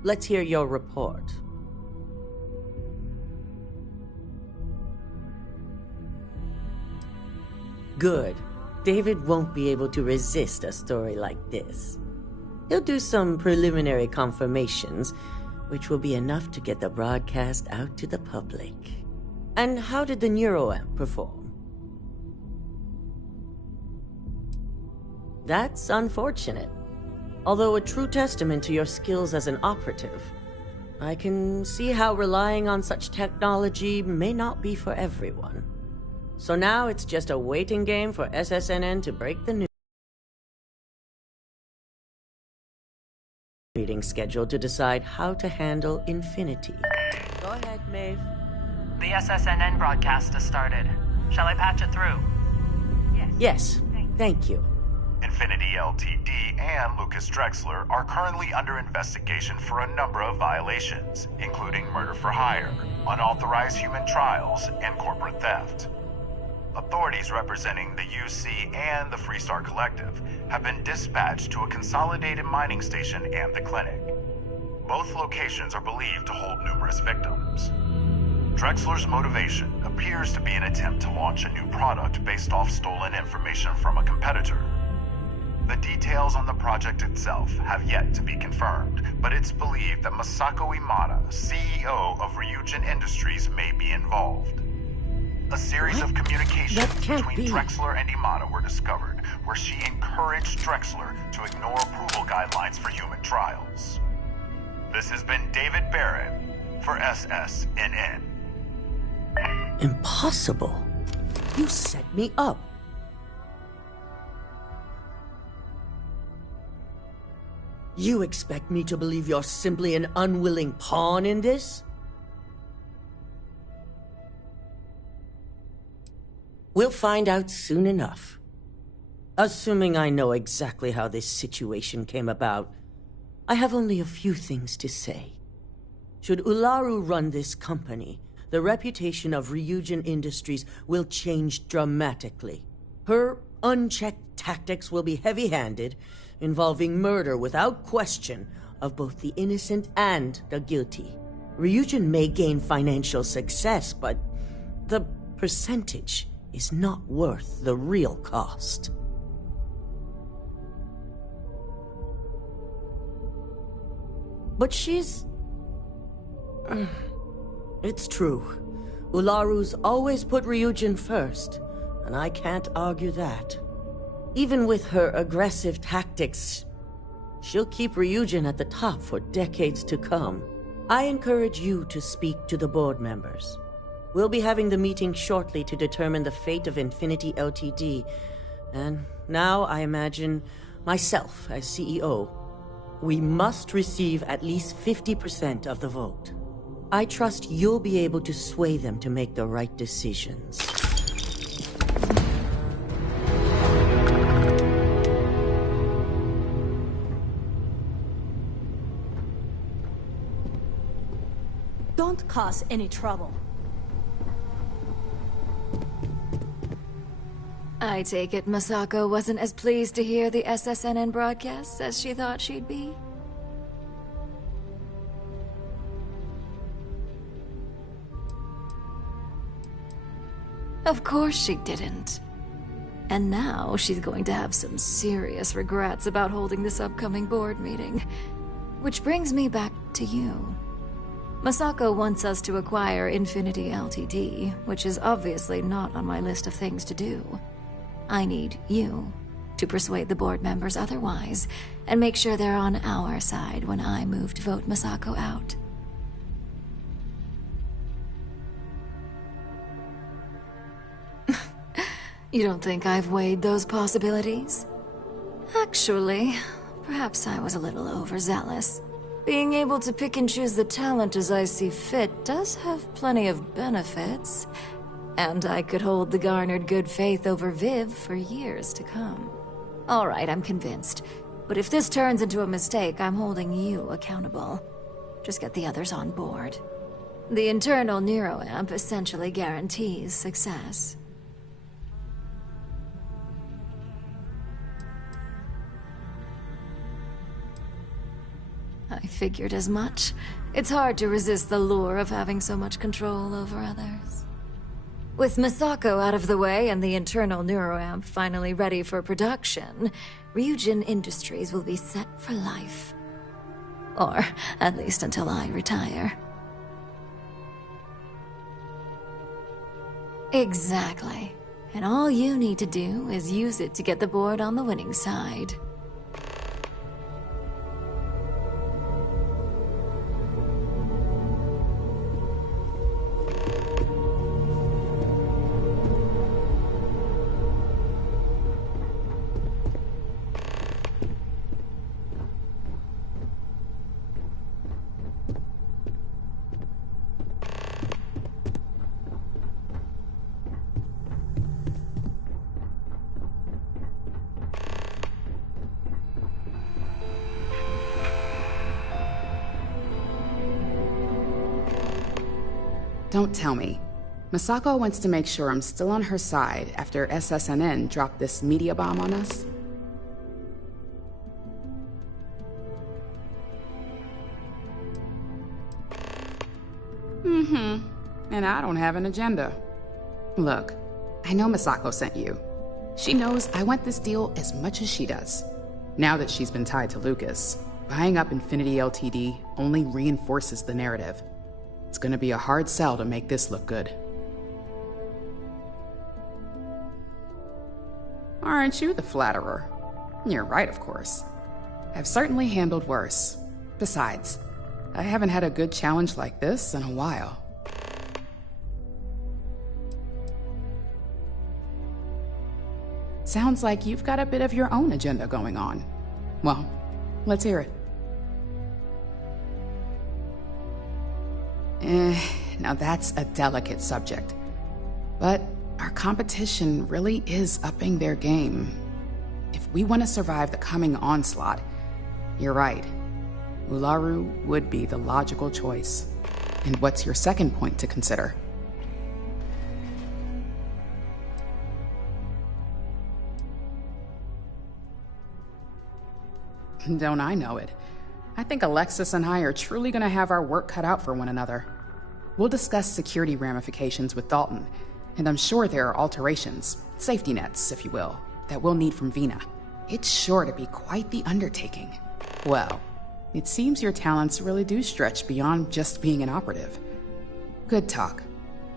Let's hear your report. Good. David won't be able to resist a story like this. He'll do some preliminary confirmations, which will be enough to get the broadcast out to the public. And how did the Neuroamp perform? That's unfortunate. Although a true testament to your skills as an operative, I can see how relying on such technology may not be for everyone. So now it's just a waiting game for SSNN to break the news. Meeting scheduled to decide how to handle Infinity. Go ahead, Maeve. The SSNN broadcast has started. Shall I patch it through? Yes, thank you. Infinity LTD and Lucas Drexler are currently under investigation for a number of violations, including murder for hire, unauthorized human trials, and corporate theft. Authorities representing the UC and the Freestar Collective have been dispatched to a consolidated mining station and the clinic. Both locations are believed to hold numerous victims. Drexler's motivation appears to be an attempt to launch a new product based off stolen information from a competitor. The details on the project itself have yet to be confirmed, but it's believed that Masako Imada, CEO of Ryujin Industries, may be involved. A series of communications between Drexler and Imada were discovered, where she encouraged Drexler to ignore approval guidelines for human trials. This has been David Barrett for SSNN. Impossible. You set me up. You expect me to believe you're simply an unwilling pawn in this? We'll find out soon enough. Assuming I know exactly how this situation came about, I have only a few things to say. Should Ularu run this company, the reputation of Ryujin Industries will change dramatically. Her unchecked tactics will be heavy-handed, involving murder without question of both the innocent and the guilty. Ryujin may gain financial success, but the percentage is not worth the real cost. But she's... It's true. Ularu's always put Ryujin first, and I can't argue that. Even with her aggressive tactics, she'll keep Ryujin at the top for decades to come. I encourage you to speak to the board members. We'll be having the meeting shortly to determine the fate of Infinity Ltd. And now I imagine myself as CEO. We must receive at least 50% of the vote. I trust you'll be able to sway them to make the right decisions. Don't cause any trouble. I take it Masako wasn't as pleased to hear the SSNN broadcasts as she thought she'd be? Of course she didn't. And now she's going to have some serious regrets about holding this upcoming board meeting. Which brings me back to you. Masako wants us to acquire Infinity Ltd., which is obviously not on my list of things to do. I need you to persuade the board members otherwise, and make sure they're on our side when I move to vote Masako out. You don't think I've weighed those possibilities? Actually, perhaps I was a little overzealous. Being able to pick and choose the talent as I see fit does have plenty of benefits. And I could hold the garnered good faith over Viv for years to come. All right, I'm convinced. But if this turns into a mistake, I'm holding you accountable. Just get the others on board. The internal neuroamp essentially guarantees success. I figured as much. It's hard to resist the lure of having so much control over others. With Masako out of the way and the internal neuroamp finally ready for production, Ryujin Industries will be set for life. Or at least until I retire. Exactly. And all you need to do is use it to get the board on the winning side. Don't tell me. Masako wants to make sure I'm still on her side after SSNN dropped this media bomb on us? And I don't have an agenda. Look, I know Masako sent you. She knows I want this deal as much as she does. Now that she's been tied to Lucas, buying up Infinity Ltd. only reinforces the narrative. It's gonna be a hard sell to make this look good. Aren't you the flatterer? You're right, of course. I've certainly handled worse. Besides, I haven't had a good challenge like this in a while. Sounds like you've got a bit of your own agenda going on. Well, let's hear it. Now that's a delicate subject. But our competition really is upping their game. If we want to survive the coming onslaught, you're right. Ularu would be the logical choice. And what's your second point to consider? Don't I know it? I think Alexis and I are truly going to have our work cut out for one another. We'll discuss security ramifications with Dalton, and I'm sure there are alterations, safety nets, if you will, that we'll need from Vina. It's sure to be quite the undertaking. Well, it seems your talents really do stretch beyond just being an operative. Good talk.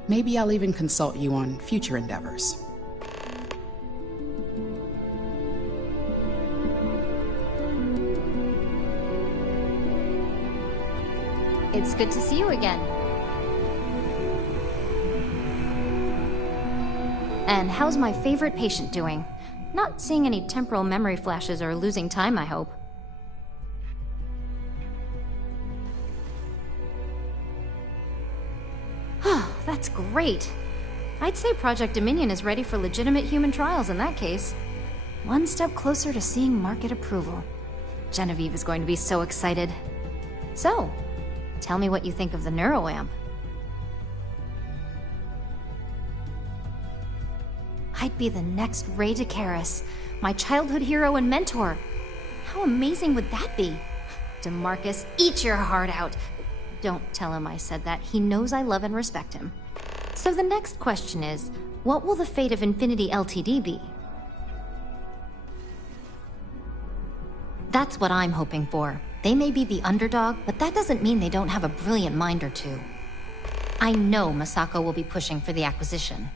Maybe I'll even consult you on future endeavors. It's good to see you again. And how's my favorite patient doing? Not seeing any temporal memory flashes or losing time, I hope. That's great. I'd say Project Dominion is ready for legitimate human trials in that case. One step closer to seeing market approval. Genevieve is going to be so excited. So, tell me what you think of the neuroamp. I'd be the next Ray DeCaris, my childhood hero and mentor. How amazing would that be? DeMarcus, eat your heart out. Don't tell him I said that. He knows I love and respect him. So the next question is, what will the fate of Infinity Ltd. be? That's what I'm hoping for. They may be the underdog, but that doesn't mean they don't have a brilliant mind or two. I know Masako will be pushing for the acquisition.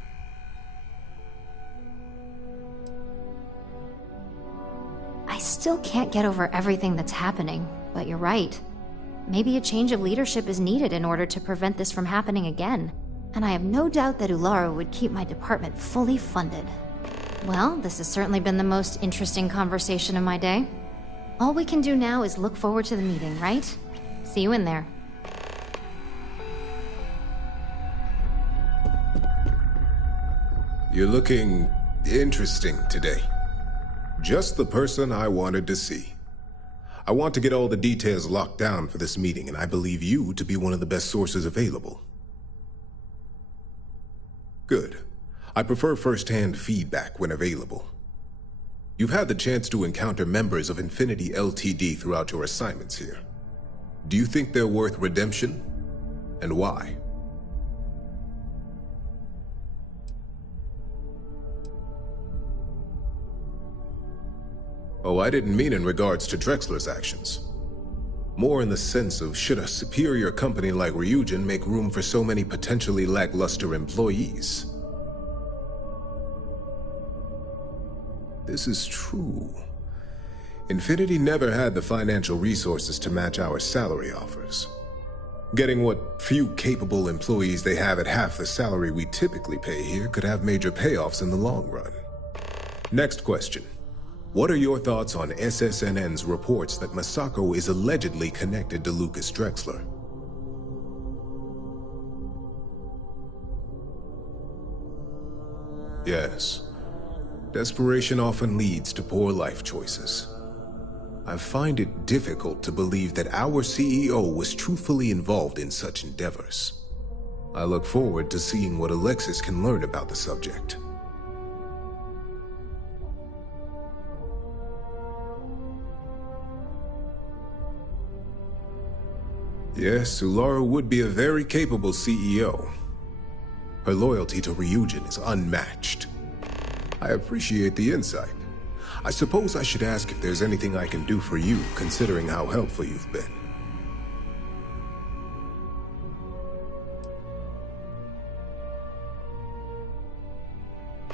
I still can't get over everything that's happening, but you're right. Maybe a change of leadership is needed in order to prevent this from happening again. And I have no doubt that Ularu would keep my department fully funded. Well, this has certainly been the most interesting conversation of my day. All we can do now is look forward to the meeting, right? See you in there. You're looking interesting today. Just the person I wanted to see. I want to get all the details locked down for this meeting, and I believe you to be one of the best sources available. Good. I prefer first-hand feedback when available. You've had the chance to encounter members of Infinity Ltd. Throughout your assignments here. Do you think they're worth redemption? And why? Oh, I didn't mean in regards to Drexler's actions. More in the sense of, should a superior company like Ryujin make room for so many potentially lackluster employees? This is true. Infinity never had the financial resources to match our salary offers. Getting what few capable employees they have at half the salary we typically pay here could have major payoffs in the long run. Next question. What are your thoughts on SSNN's reports that Masako is allegedly connected to Lucas Drexler? Yes. Desperation often leads to poor life choices. I find it difficult to believe that our CEO was truthfully involved in such endeavors. I look forward to seeing what Alexis can learn about the subject. Yes, Ulara would be a very capable CEO. Her loyalty to Ryujin is unmatched. I appreciate the insight. I suppose I should ask if there's anything I can do for you, considering how helpful you've been.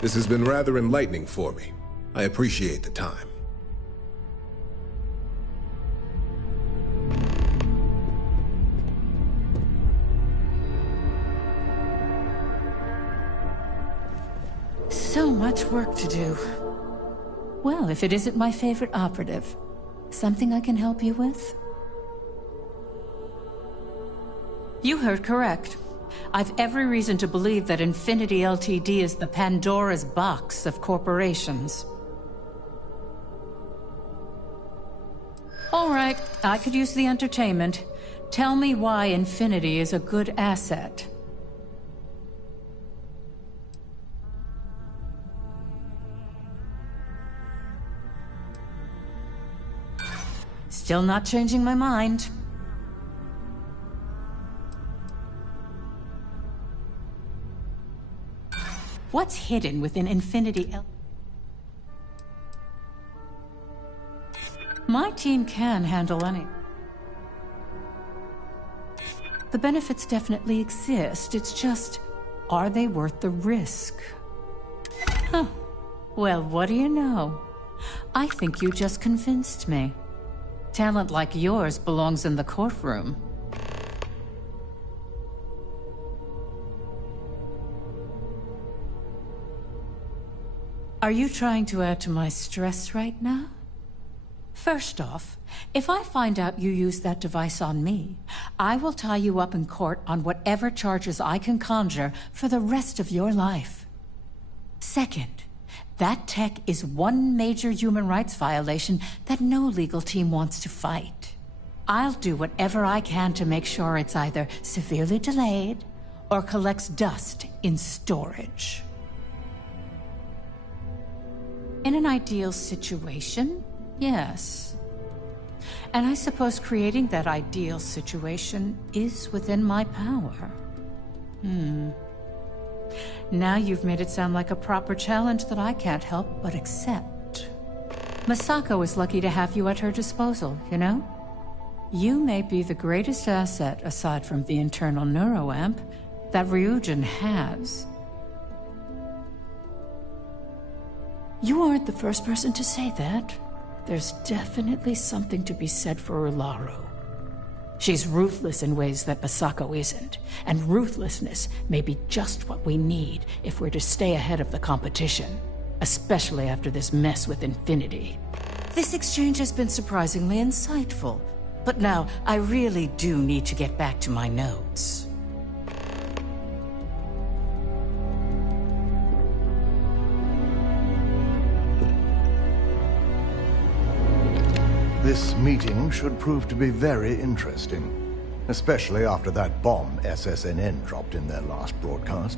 This has been rather enlightening for me. I appreciate the time. So much work to do. Well, if it isn't my favorite operative, something I can help you with? You heard correct. I've every reason to believe that Infinity Ltd. Is the Pandora's box of corporations. All right, I could use the entertainment. Tell me why Infinity is a good asset. Still not changing my mind. What's hidden within Infinity L? My team can handle any. The benefits definitely exist. It's just, are they worth the risk? Huh. Well, what do you know? I think you just convinced me. Talent like yours belongs in the courtroom. Are you trying to add to my stress right now? First off, if I find out you used that device on me, I will tie you up in court on whatever charges I can conjure for the rest of your life. Second, that tech is one major human rights violation that no legal team wants to fight. I'll do whatever I can to make sure it's either severely delayed or collects dust in storage. In an ideal situation, yes. And I suppose creating that ideal situation is within my power. Now you've made it sound like a proper challenge that I can't help but accept. Masako is lucky to have you at her disposal, you know? You may be the greatest asset, aside from the internal neuroamp, that Ryujin has. You aren't the first person to say that. There's definitely something to be said for Ularo. She's ruthless in ways that Masako isn't, and ruthlessness may be just what we need if we're to stay ahead of the competition, especially after this mess with Infinity. This exchange has been surprisingly insightful, but now I really do need to get back to my notes. This meeting should prove to be very interesting, especially after that bomb SSNN dropped in their last broadcast.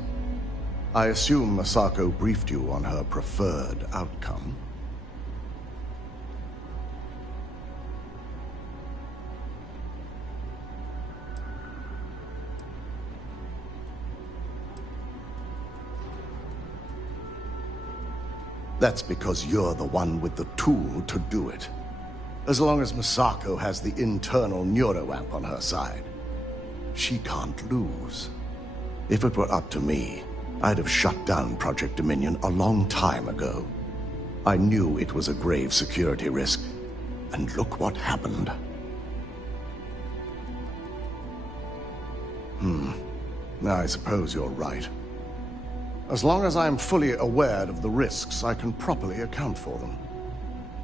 I assume Masako briefed you on her preferred outcome. That's because you're the one with the tool to do it. As long as Masako has the internal neuroamp on her side, she can't lose. If it were up to me, I'd have shut down Project Dominion a long time ago. I knew it was a grave security risk, and look what happened. I suppose you're right. As long as I'm fully aware of the risks, I can properly account for them.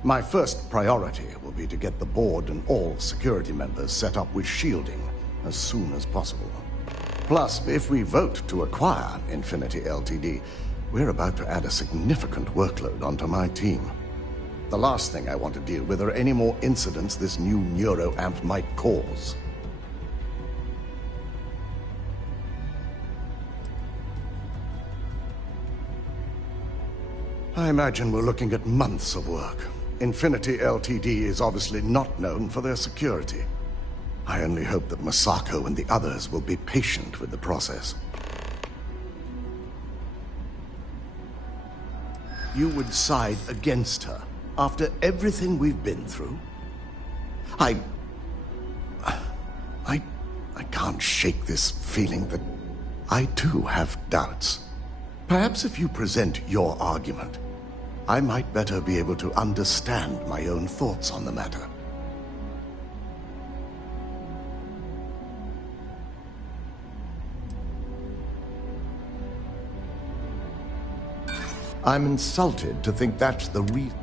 My first priority will be to get the board and all security members set up with shielding as soon as possible. Plus, if we vote to acquire Infinity Ltd., we're about to add a significant workload onto my team. The last thing I want to deal with are any more incidents this new neuroamp might cause. I imagine we're looking at months of work. Infinity Ltd. is obviously not known for their security. I only hope that Masako and the others will be patient with the process. You would side against her after everything we've been through? I can't shake this feeling that I too have doubts. Perhaps if you present your argument, I might better be able to understand my own thoughts on the matter. I'm insulted to think that's the reason.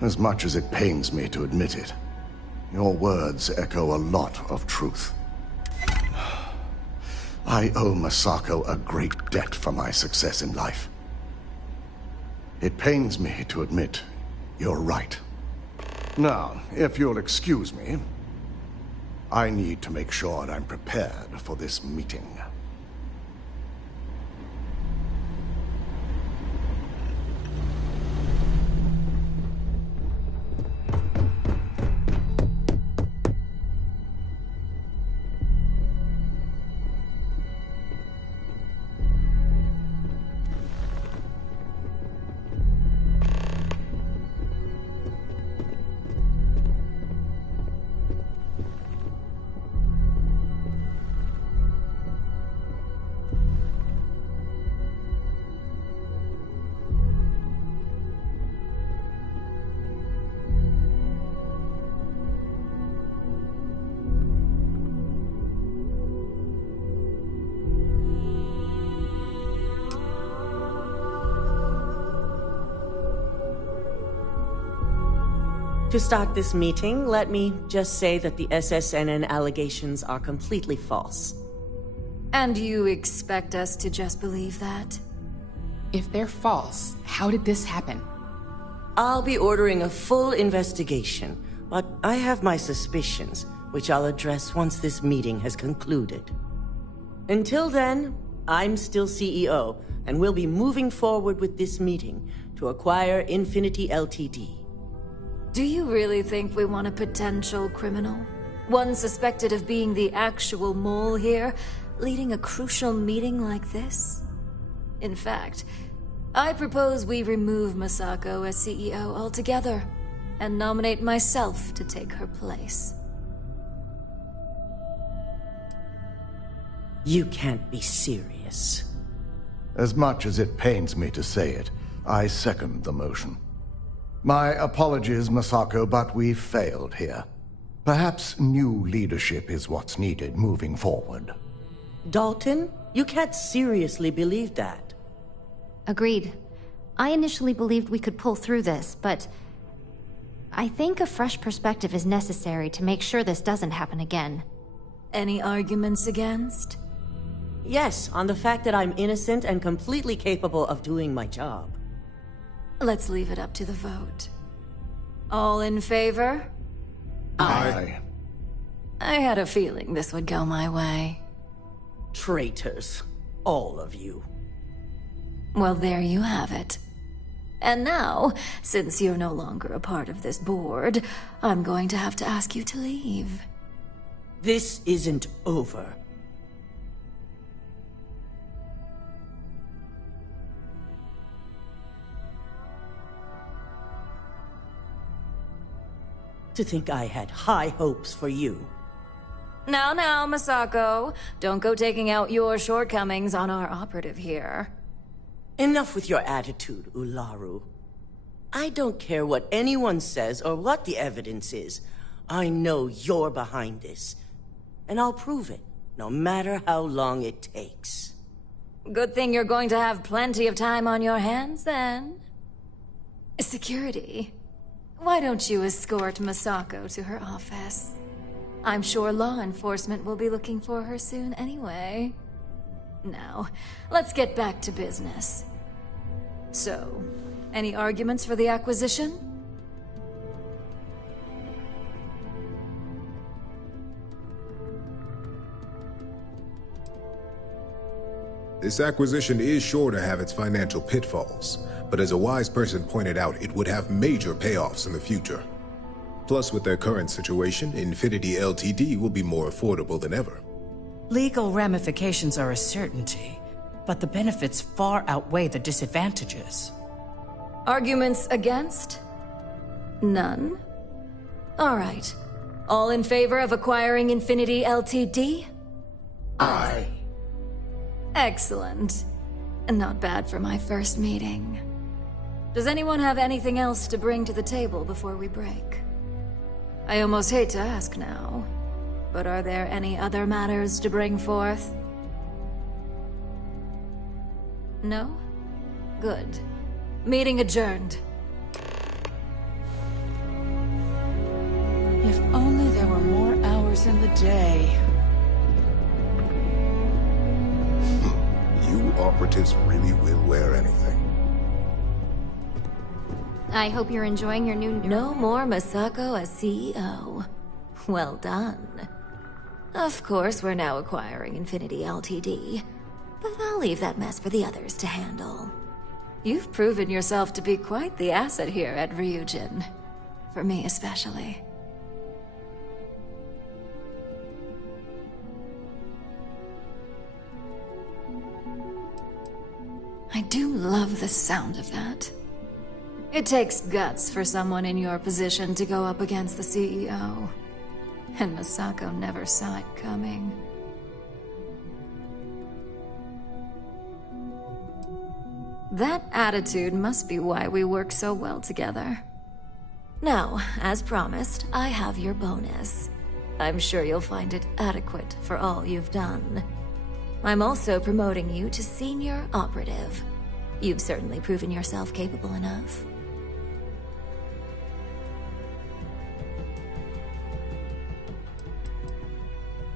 As much as it pains me to admit it, your words echo a lot of truth. I owe Masako a great debt for my success in life. It pains me to admit you're right. Now, if you'll excuse me, I need to make sure I'm prepared for this meeting. To start this meeting, let me just say that the SSNN allegations are completely false. And you expect us to just believe that? If they're false, how did this happen? I'll be ordering a full investigation, but I have my suspicions, which I'll address once this meeting has concluded. Until then, I'm still CEO, and we'll be moving forward with this meeting to acquire Infinity Ltd. Do you really think we want a potential criminal? One suspected of being the actual mole here, leading a crucial meeting like this? In fact, I propose we remove Masako as CEO altogether, and nominate myself to take her place. You can't be serious. As much as it pains me to say it, I second the motion. My apologies, Masako, but we've failed here. Perhaps new leadership is what's needed moving forward. Dalton, you can't seriously believe that. Agreed. I initially believed we could pull through this, but I think a fresh perspective is necessary to make sure this doesn't happen again. Any arguments against? Yes, on the fact that I'm innocent and completely capable of doing my job. Let's leave it up to the vote. All in favor? Aye. I had a feeling this would go my way. Traitors. All of you. Well, there you have it. And now, since you're no longer a part of this board, I'm going to have to ask you to leave. This isn't over. To think I had high hopes for you. Now, Masako. Don't go taking out your shortcomings on our operative here. Enough with your attitude, Ularu. I don't care what anyone says or what the evidence is. I know you're behind this. And I'll prove it, no matter how long it takes. Good thing you're going to have plenty of time on your hands, then. Security. Why don't you escort Masako to her office? I'm sure law enforcement will be looking for her soon anyway. Now, let's get back to business. So, any arguments for the acquisition? This acquisition is sure to have its financial pitfalls, but as a wise person pointed out, it would have major payoffs in the future. Plus, with their current situation, Infinity Ltd. Will be more affordable than ever. Legal ramifications are a certainty, but the benefits far outweigh the disadvantages. Arguments against? None? All right. All in favor of acquiring Infinity Ltd? Aye. Excellent. Not bad for my first meeting. Does anyone have anything else to bring to the table before we break? I almost hate to ask now, but are there any other matters to bring forth? No? Good. Meeting adjourned. If only there were more hours in the day. You operatives really will wear anything. I hope you're enjoying your new... No more Masako as CEO. Well done. Of course, we're now acquiring Infinity Ltd., but I'll leave that mess for the others to handle. You've proven yourself to be quite the asset here at Ryujin. For me especially. I do love the sound of that. It takes guts for someone in your position to go up against the CEO. And Masako never saw it coming. That attitude must be why we work so well together. Now, as promised, I have your bonus. I'm sure you'll find it adequate for all you've done. I'm also promoting you to senior operative. You've certainly proven yourself capable enough.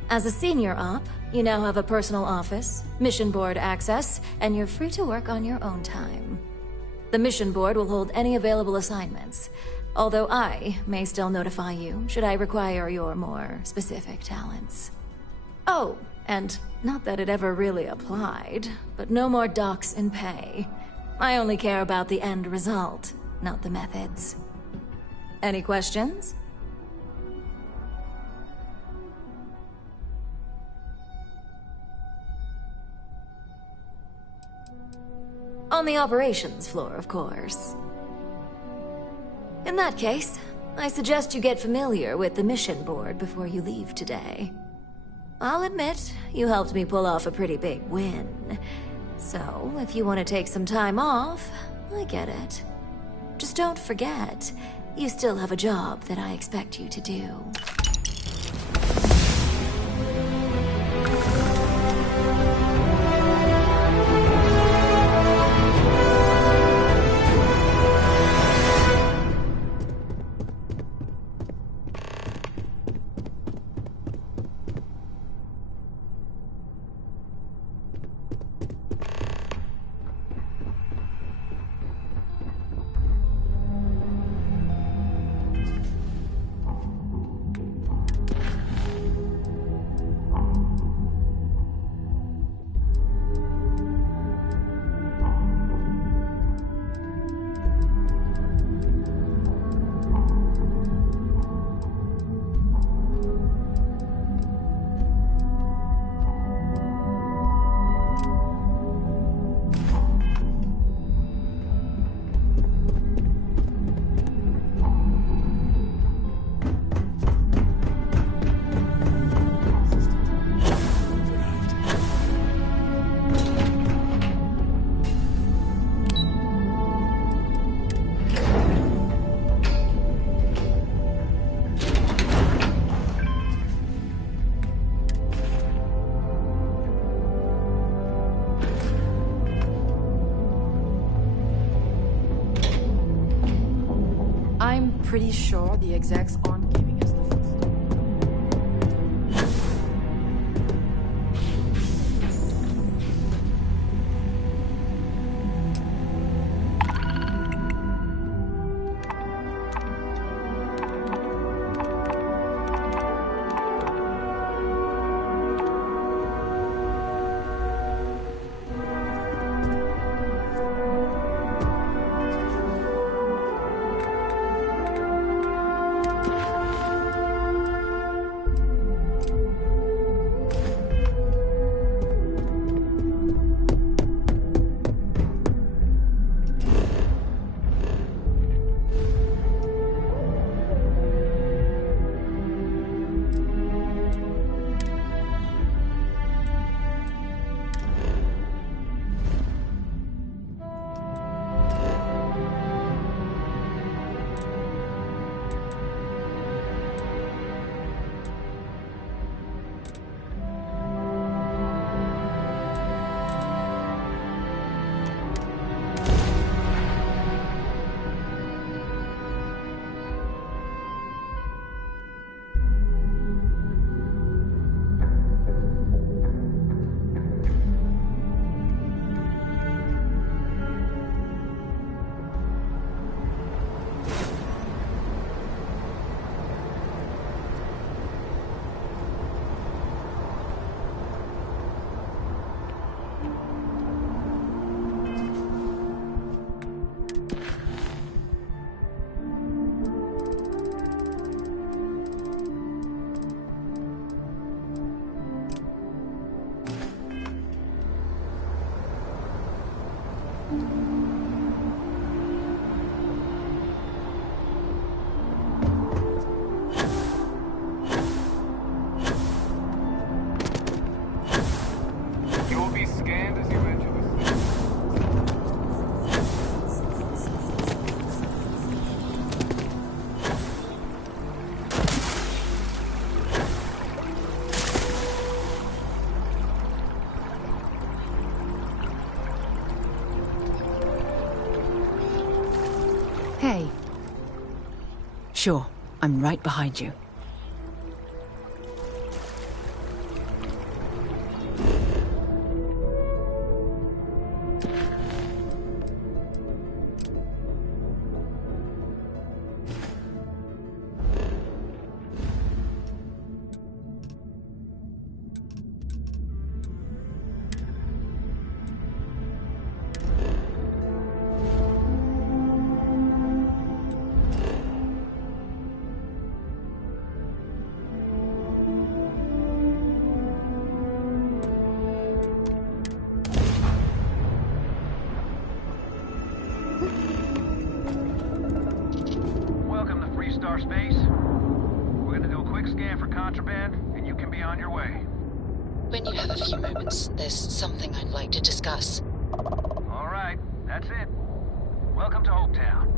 As a senior op, you now have a personal office, mission board access, and you're free to work on your own time. The mission board will hold any available assignments, although I may still notify you should I require your more specific talents. Oh, and not that it ever really applied, but no more docks in pay. I only care about the end result, not the methods. Any questions? On the operations floor, of course. In that case, I suggest you get familiar with the mission board before you leave today. I'll admit, you helped me pull off a pretty big win. So, if you want to take some time off, I get it. Just don't forget, you still have a job that I expect you to do. I'm pretty sure the execs aren't giving us the full okay? Sure, I'm right behind you. Space. We're gonna do a quick scan for contraband, and you can be on your way. When you have a few moments, there's something I'd like to discuss. All right, that's it. Welcome to Hopetown.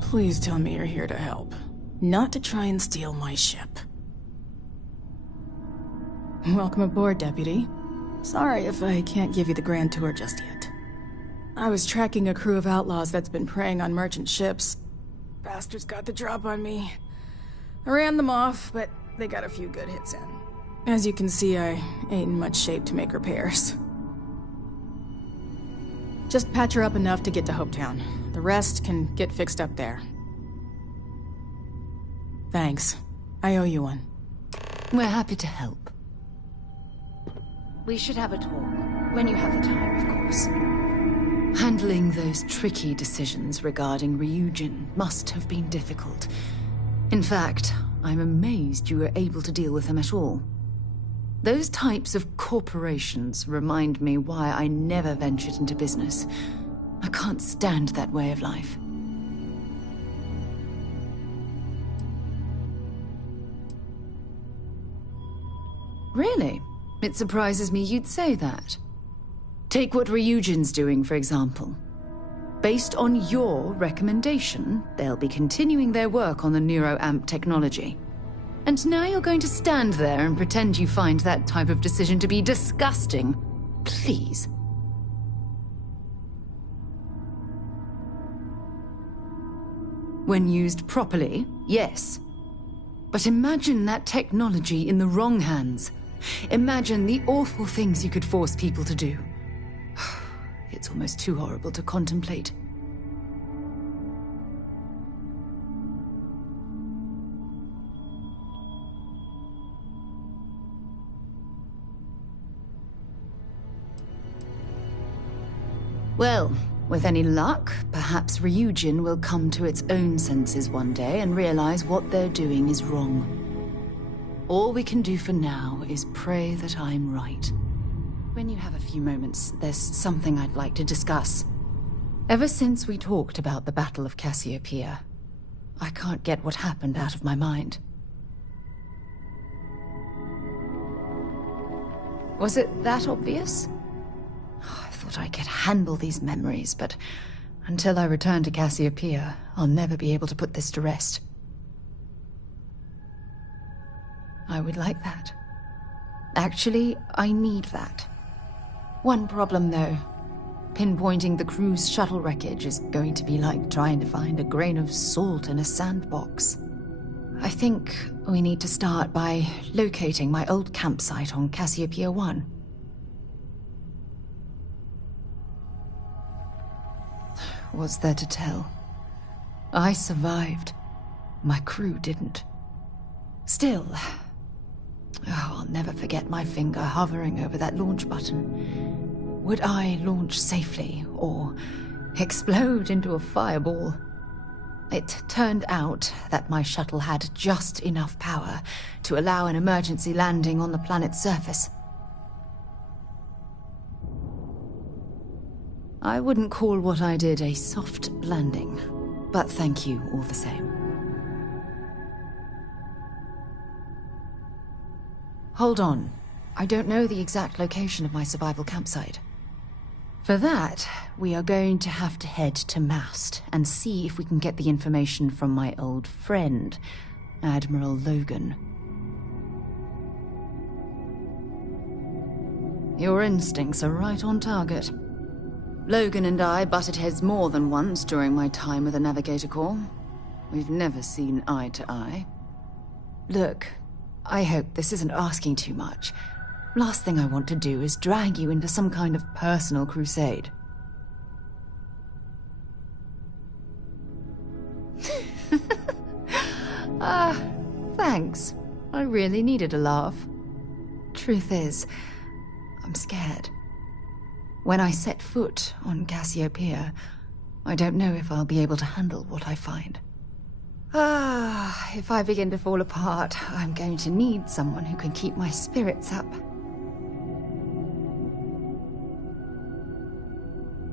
Please tell me you're here to help, not to try and steal my ship. Welcome aboard, Deputy. Sorry if I can't give you the grand tour just yet. I was tracking a crew of outlaws that's been preying on merchant ships. Bastards got the drop on me. I ran them off, but they got a few good hits in. As you can see, I ain't in much shape to make repairs. Just patch her up enough to get to Hopetown. The rest can get fixed up there. Thanks. I owe you one. We're happy to help. We should have a talk. When you have the time, of course. Handling those tricky decisions regarding Ryujin must have been difficult. In fact, I'm amazed you were able to deal with him at all. Those types of corporations remind me why I never ventured into business. I can't stand that way of life. Really? It surprises me you'd say that. Take what Ryujin's doing, for example. Based on your recommendation, they'll be continuing their work on the NeuroAmp technology. And now you're going to stand there and pretend you find that type of decision to be disgusting. Please. When used properly, yes. But imagine that technology in the wrong hands. Imagine the awful things you could force people to do. It's almost too horrible to contemplate. Well, with any luck, perhaps Ryujin will come to its own senses one day and realize what they're doing is wrong. All we can do for now is pray that I'm right. When you have a few moments, there's something I'd like to discuss. Ever since we talked about the Battle of Cassiopeia, I can't get what happened out of my mind. Was it that obvious? I thought I could handle these memories, but until I return to Cassiopeia, I'll never be able to put this to rest. I would like that. Actually, I need that. One problem, though. Pinpointing the crew's shuttle wreckage is going to be like trying to find a grain of salt in a sandbox. I think we need to start by locating my old campsite on Cassiopeia 1. What's there to tell? I survived. My crew didn't. Still, I'll never forget my finger hovering over that launch button. Would I launch safely, or explode into a fireball? It turned out that my shuttle had just enough power to allow an emergency landing on the planet's surface. I wouldn't call what I did a soft landing, but thank you all the same. Hold on. I don't know the exact location of my survival campsite. For that, we are going to have to head to Mast and see if we can get the information from my old friend, Admiral Logan. Your instincts are right on target. Logan and I butted heads more than once during my time with the Navigator Corps. We've never seen eye to eye. Look, I hope this isn't asking too much. Last thing I want to do is drag you into some kind of personal crusade. Thanks. I really needed a laugh. Truth is, I'm scared. When I set foot on Cassiopeia, I don't know if I'll be able to handle what I find. If I begin to fall apart, I'm going to need someone who can keep my spirits up.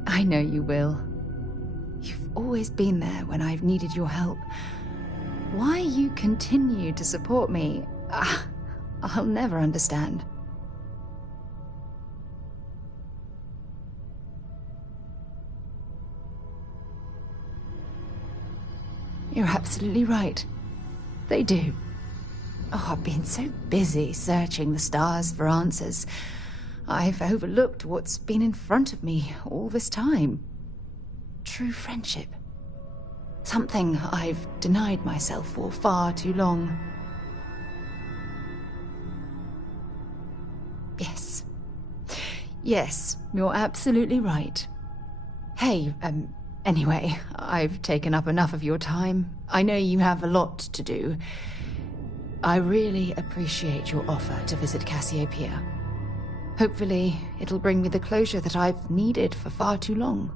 I know you will. You've always been there when I've needed your help. Why you continue to support me, I'll never understand. You're absolutely right. They do. Oh, I've been so busy searching the stars for answers. I've overlooked what's been in front of me all this time. True friendship. Something I've denied myself for far too long. Yes. Yes, you're absolutely right. Hey, anyway, I've taken up enough of your time. I know you have a lot to do. I really appreciate your offer to visit Cassiopeia. Hopefully, it'll bring me the closure that I've needed for far too long.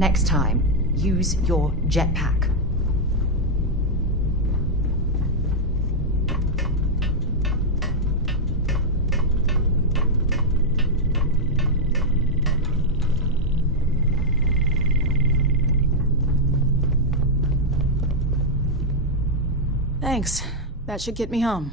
Next time, use your jetpack. Thanks. That should get me home.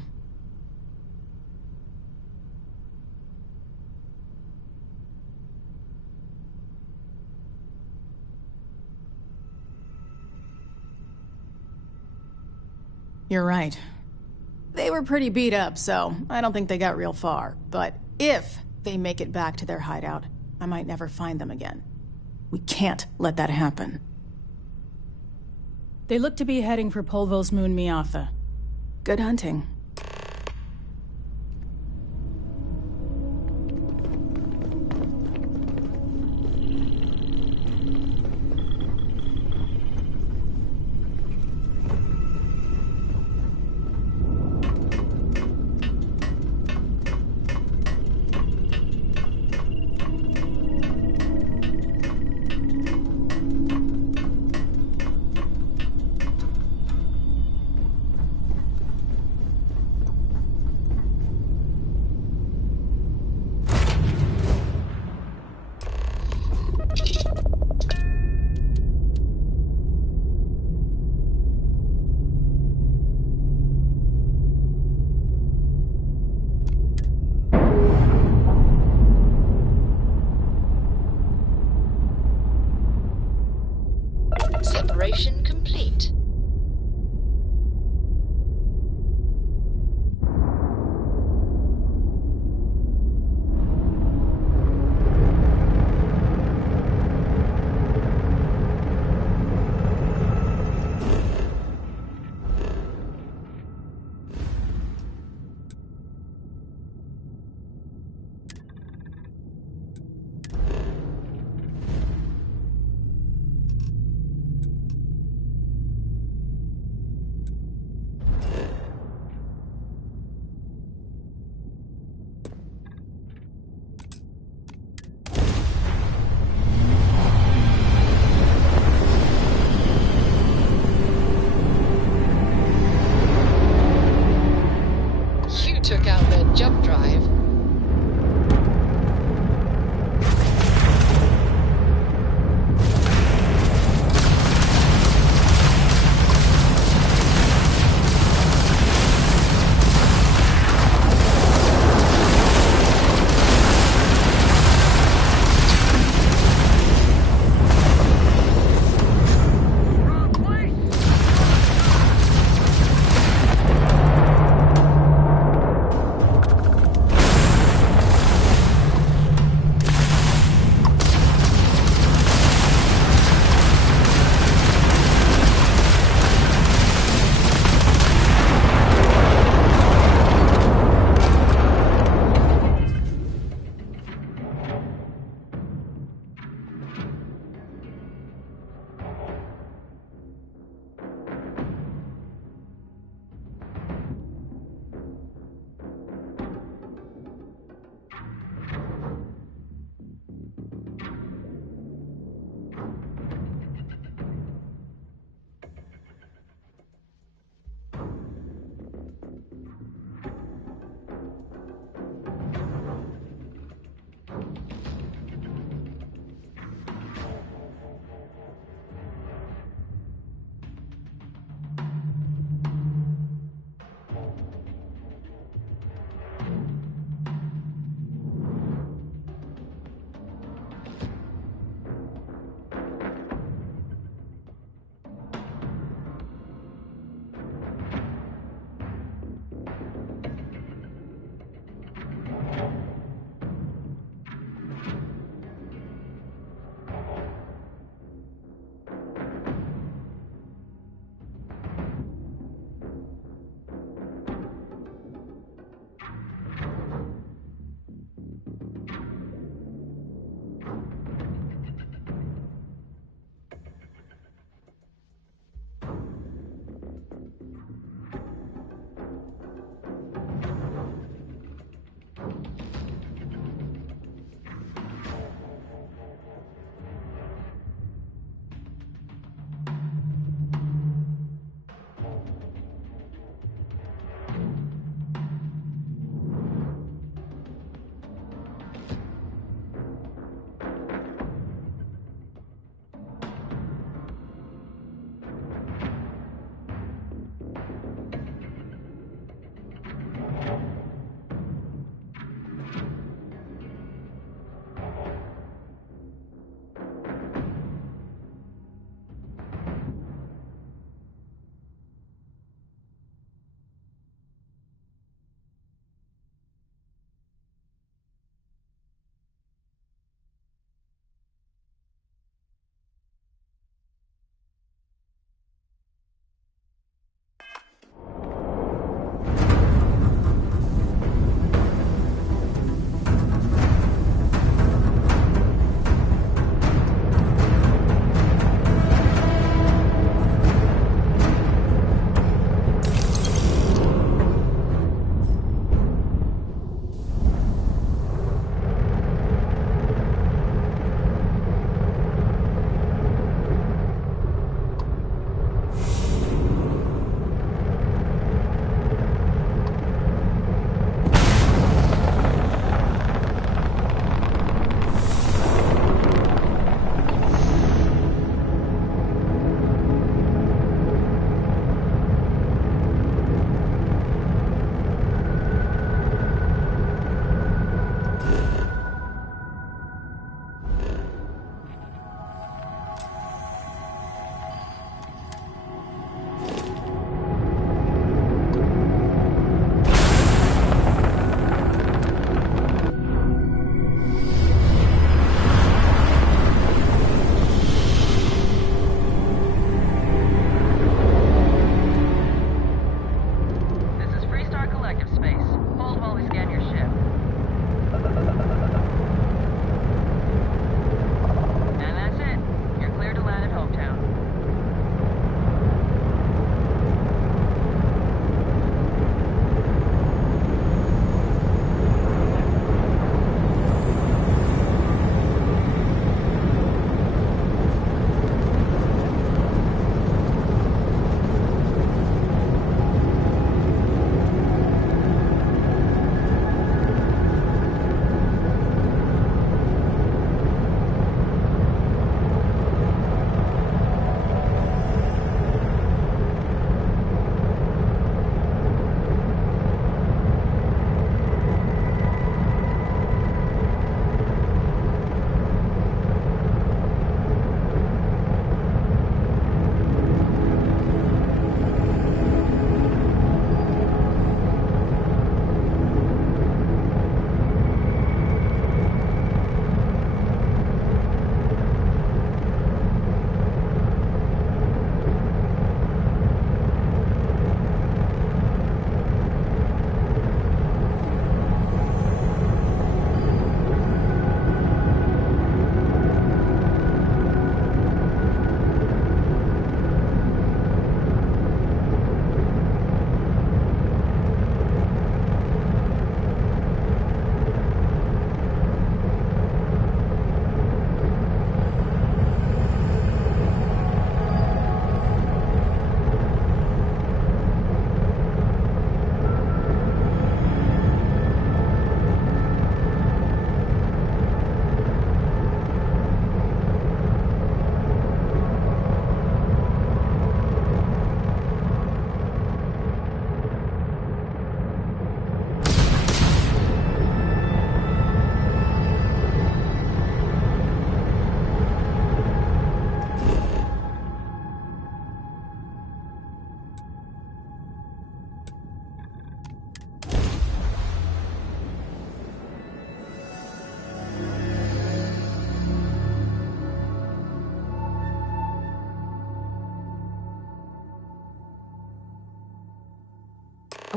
You're right. They were pretty beat up, so I don't think they got real far. But if they make it back to their hideout, I might never find them again. We can't let that happen. They look to be heading for Polvo's moon Miatha. Good hunting.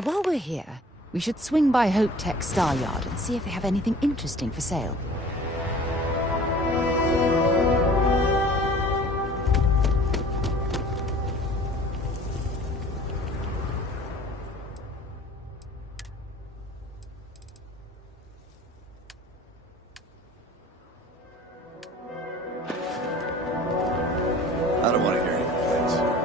While we're here, we should swing by Hope Tech Star Yard and see if they have anything interesting for sale. I don't want to hear any complaints.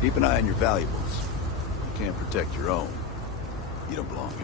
Keep an eye on your valuables. You can't protect your own. You don't belong here.